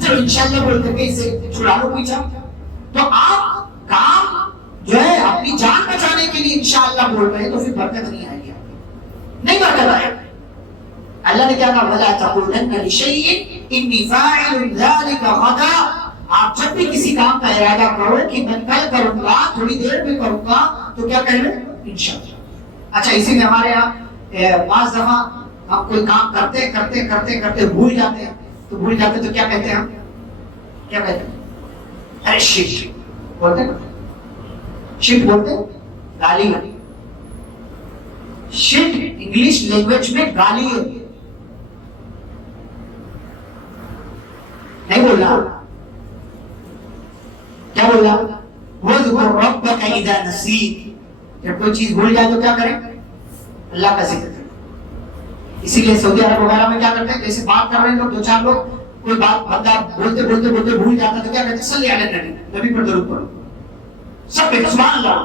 چلو انشاءاللہ بول کر کے اسے چھڑا لو پیچھا. تو آپ کام جو ہے اپنی جان بچانے کے لیے انشاءاللہ بول رہے ہیں تو پھر برکت نہیں آئے گی، نہیں برکت آئے. اللہ نے کیا کہا وَلَا تَقُولَنَّ لِشَيْءٍ إِنِّي فَاعِلٌ ذَلِكَ غَدًا. آپ جب بھی کسی کام کا ارادہ کرو کہ میں کل کروں گا، تھوڑی دیر میں کروں گا، تو کیا کہہ رہے ہیں؟ انشاءاللہ۔ اچھا، اسی لیے ہمارے یہاں بعض دفعہ ہم کوئی کام کرتے کرتے کرتے کرتے بھول جاتے ہیں، تو کیا کہتے ہیں ہم؟ کیا کہتے ہیں؟ ارے شٹ بولتے ہیں، شٹ بولتے ہیں، گالی ہے۔ شٹ انگلش لینگویج میں گالی ہے، نہیں بولنا۔ کیا بولا؟ وَاذْكُرْ رَبَّكَ إِذَا نَسِيتَ، جب کوئی چیز بھول جائے تو کیا کریں؟ اللہ کا ذکر کریں۔ اسی لیے سعودی عرب وغیرہ میں کیا کرتے ہیں، جیسے بات کر رہے ہیں لوگ، دو چار لوگ کوئی بات بندہ بولتے بولتے بولتے بھول جاتا ہے تو کیا کہتے ہیں؟ صلی علی النبی، نبی پر درود پڑھو، سب پہ سبحان اللہ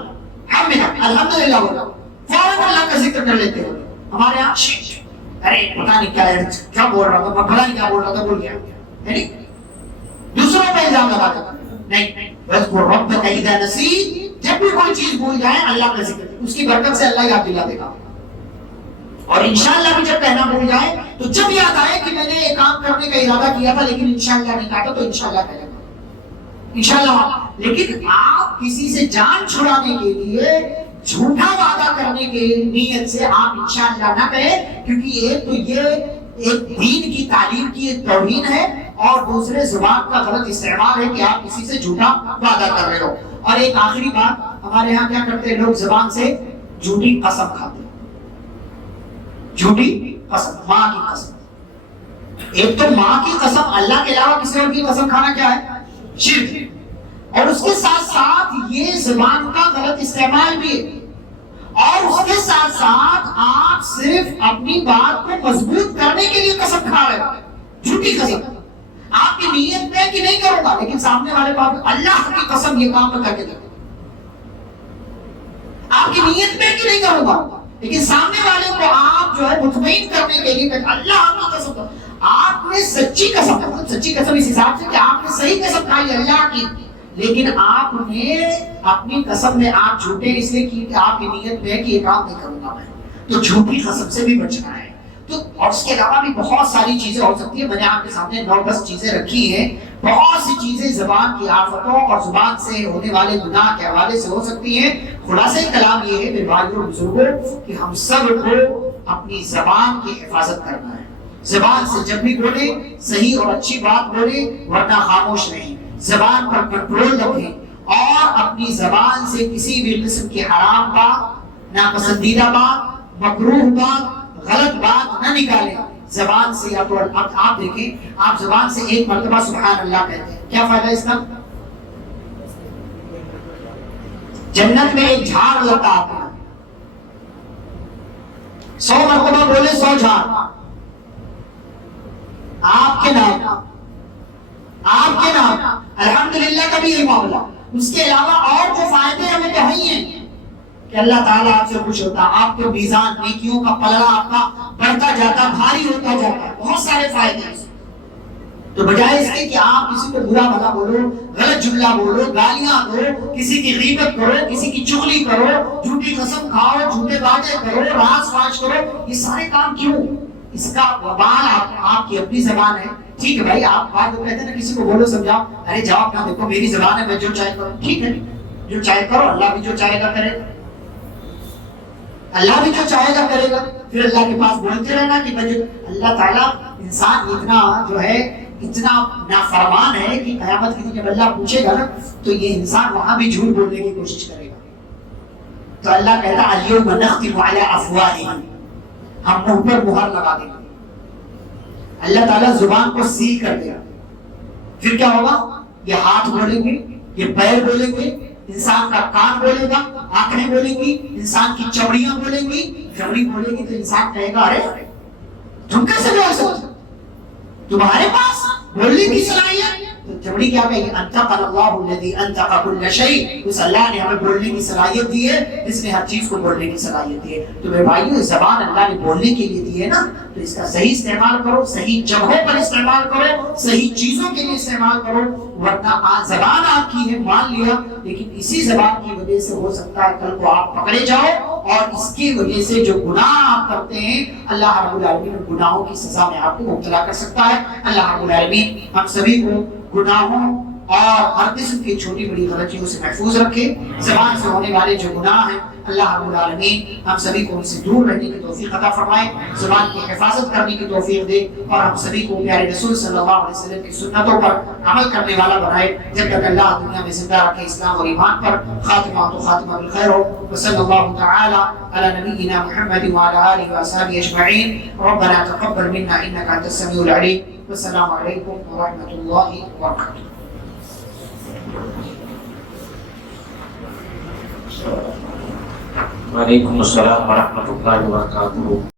حمد الحمدللہ بولو، فوراً اللہ کا ذکر کر لیتے ہیں۔ ہمارے یہاں ارے پتہ نہیں کیا بول رہا تھا، میں پتہ نہیں کیا بول رہا تھا، بول گیا، یعنی دوسروں پہ الزام لگا دیتا۔ نہیں، وَاذْكُرْ رَبَّكَ إِذَا نَسِيتَ، جب بھی کوئی چیز بھول جائے اللہ کا ذکر، اس کی برکت سے اللہ یاد دلا دے گا۔ اور انشاءاللہ بھی جب کہنا بھول جائے تو جب یاد آئے کہ میں نے یہ کام کرنے کا ارادہ کیا تھا لیکن انشاءاللہ نہیں کہا تھا، تو انشاءاللہ کہہ لیں گے انشاءاللہ۔ لیکن آپ کسی سے جان چھڑانے کے لیے جھوٹا وعدہ کرنے کی نیت سے آپ انشاءاللہ نہ کہیں، کیونکہ ایک تو یہ ایک دین کی تعلیم کی ایک توہین ہے، اور دوسرے زبان کا غلط استعمال ہے کہ آپ کسی سے جھوٹا وعدہ کر رہے ہو۔ اور ایک آخری بات، ہمارے یہاں کیا کرتے ہیں لوگ، زبان سے جھوٹی قسم کھاتے ہیں، جھوٹی قسم، ماں کی قسم۔ ایک تو ماں کی قسم، اللہ کے علاوہ کسی اور کی قسم کھانا کیا ہے؟ شرک۔ اور اس کے ساتھ ساتھ یہ زبان کا غلط استعمال بھی ہے، اور اس کے ساتھ ساتھ آپ صرف اپنی بات کو مضبوط کرنے کے لیے قسم کھا رہے ہیں، جھوٹی قسم۔ آپ کی نیت میں کہ نہیں کروں گا، لیکن سامنے والے کو اللہ کی قسم یہ کام میں کر کے دیکھو۔ آپ کی نیت میں کہ نہیں کروں گا، لیکن سامنے والے کو آپ جو ہے مطمئن کرنے کے لیے اللہ کی قسم، آپ نے سچی قسم، سچی قسم اس حساب سے کہ آپ نے صحیح قسم کھائی اللہ کی، لیکن آپ نے اپنی قسم میں آپ جھوٹے اس لیے کی کہ آپ کی نیت میں ہے کہ یہ کام نہیں کروں گا میں، تو جھوٹی قسم سے بھی بچنا ہے۔ تو اور اس کے علاوہ بھی بہت ساری چیزیں ہو سکتی ہیں، میں نے آپ کے سامنے 9-10 چیزیں رکھی ہیں، بہت سی چیزیں زبان کی آفتوں اور زبان سے ہونے والے گناہ کے حوالے سے ہو سکتی ہیں۔ خلاصہ کلام یہ ہے میرے بھائیوں اور بزرگوں کہ ہم سب کو اپنی زبان کی حفاظت کرنا ہے۔ زبان سے جب بھی بولے صحیح اور اچھی بات بولے، ورنہ خاموش رہیں، زبان پر کنٹرول رکھیں، اور اپنی زبان سے کسی بھی قسم کی حرام بات، ناپسندیدہ بات، مکروہ بات، غلط بات نہ نکالیں زبان سے۔ یا تو آپ دیکھیں، آپ زبان سے ایک مرتبہ سبحان اللہ کہتے ہیں، کیا فائدہ اس کا؟ جنت میں ایک جھاڑ لگتا آپ کو، 100 مرتبہ بولے 100 جھاڑ آپ کے نام، آپ کے نام، الحمدللہ کا بھی یہ معاملہ۔ اس کے علاوہ اور جو فائدے ہمیں تو ہیں کہ اللہ تعالیٰ آپ سے خوش ہوتا، آپ کے میزان نیکیوں کا پلڑا آپ کا بڑھتا جاتا، بھاری ہوتا جاتا ہے، بہت سارے فائدے ہیں۔ تو بجائے اس کے کہ آپ کسی کو برا بھلا بولو، غلط جملہ بولو، گالیاں دو، کسی کی غیبت کرو، کسی کی چغلی کرو، جھوٹی قسم کھاؤ، جھوٹے وعدے کرو، راز فاش کرو، یہ سارے کام کیوں؟ اس کا وبال آپ کی اپنی زبان ہے۔ ٹھیک ہے بھائی، آپ بات کہتے ہیں نا کسی کو بولو سمجھاؤ، ارے جاؤ اپنا دیکھو میری زبان ہے، میں جو چاہے کروں، ٹھیک ہے، جو چاہے کرو، اللہ بھی جو چاہے گا کرے گا، اللہ بھی جو چاہے گا کرے گا۔ پھر اللہ کے پاس بولتے رہنا کہ میں جو اللہ تعالیٰ انسان اتنا جو ہے اتنا نافرمان ہے کہ قیامت کے دن جب اللہ پوچھے گا نا تو یہ انسان وہاں بھی جھوٹ بولنے کی کوشش کرے گا۔ تو اللہ کہتا ہے الیوم نختم علی افواہہم، ہم منہ پر مہر لگا دیں گے، اللہ تعالیٰ زبان کو سیل کر دیا۔ پھر کیا ہوگا؟ یہ ہاتھ بولیں گے، یہ پیر بولیں گے، انسان کا کان بولے گا، آنکھیں بولیں گی، انسان کی چمڑیاں بولیں گی، چمڑی بولے گی تو انسان کہے گا ارے تم کیسے بول سکتے، تمہارے پاس بولنے کی صلاحیت؟ تو چمڑی کیا کہے گی؟ انطقنا اللہ الذی انطق کل شیء، اس اللہ نے ہمیں بولنے کی صلاحیت دی ہے، اس نے ہر چیز کو بولنے کی صلاحیت دی ہے۔ تو میرے بھائیو، زبان اللہ نے بولنے کے لیے دی ہے نا، تو اس کا صحیح استعمال کرو، صحیح جگہوں پر استعمال کرو، صحیح چیزوں کے لیے استعمال کرو، ورنہ زبان آپ کی ہے مان لیا، لیکن اسی زبان کی وجہ سے ہو سکتا ہے کل کو آپ پکڑے جاؤ، اور اس کی وجہ سے جو گناہ آپ کرتے ہیں اللہ رب العالمین گناہوں کی سزا میں آپ کو مبتلا کر سکتا ہے۔ اللہ رب العالمین ہم سبھی کو گناہوں اور ہر قسم کی چھوٹی بڑی غلطیوں سے محفوظ رکھے. زبان سے ہونے والے جو گناہ ہیں اللہ رب العالمین ہم سبھی کو ان سے دور رہنے کی توفیق عطا فرمائے, زبان کی حفاظت کرنے کی توفیق دے, اور ہم سبھی کو پیارے رسول صلی اللہ علیہ وسلم کی سنتوں پر عمل کرنے والا بنائے جب تک اللہ دنیا میں زندہ رکھے اسلام اور ایمان پر. خاتمہ تو خاتمہ بالخیر ہو. وصلی اللہ تعالی علی نبینا محمد وعلی آلہ وصحبہ اجمعین. ربنا تقبل منا انک انت السمیع العلیم. والسلام علیکم ورحمۃ اللہ وبرکاتہ. وعلیکم السلام ورحمۃ اللہ وبرکاتہ.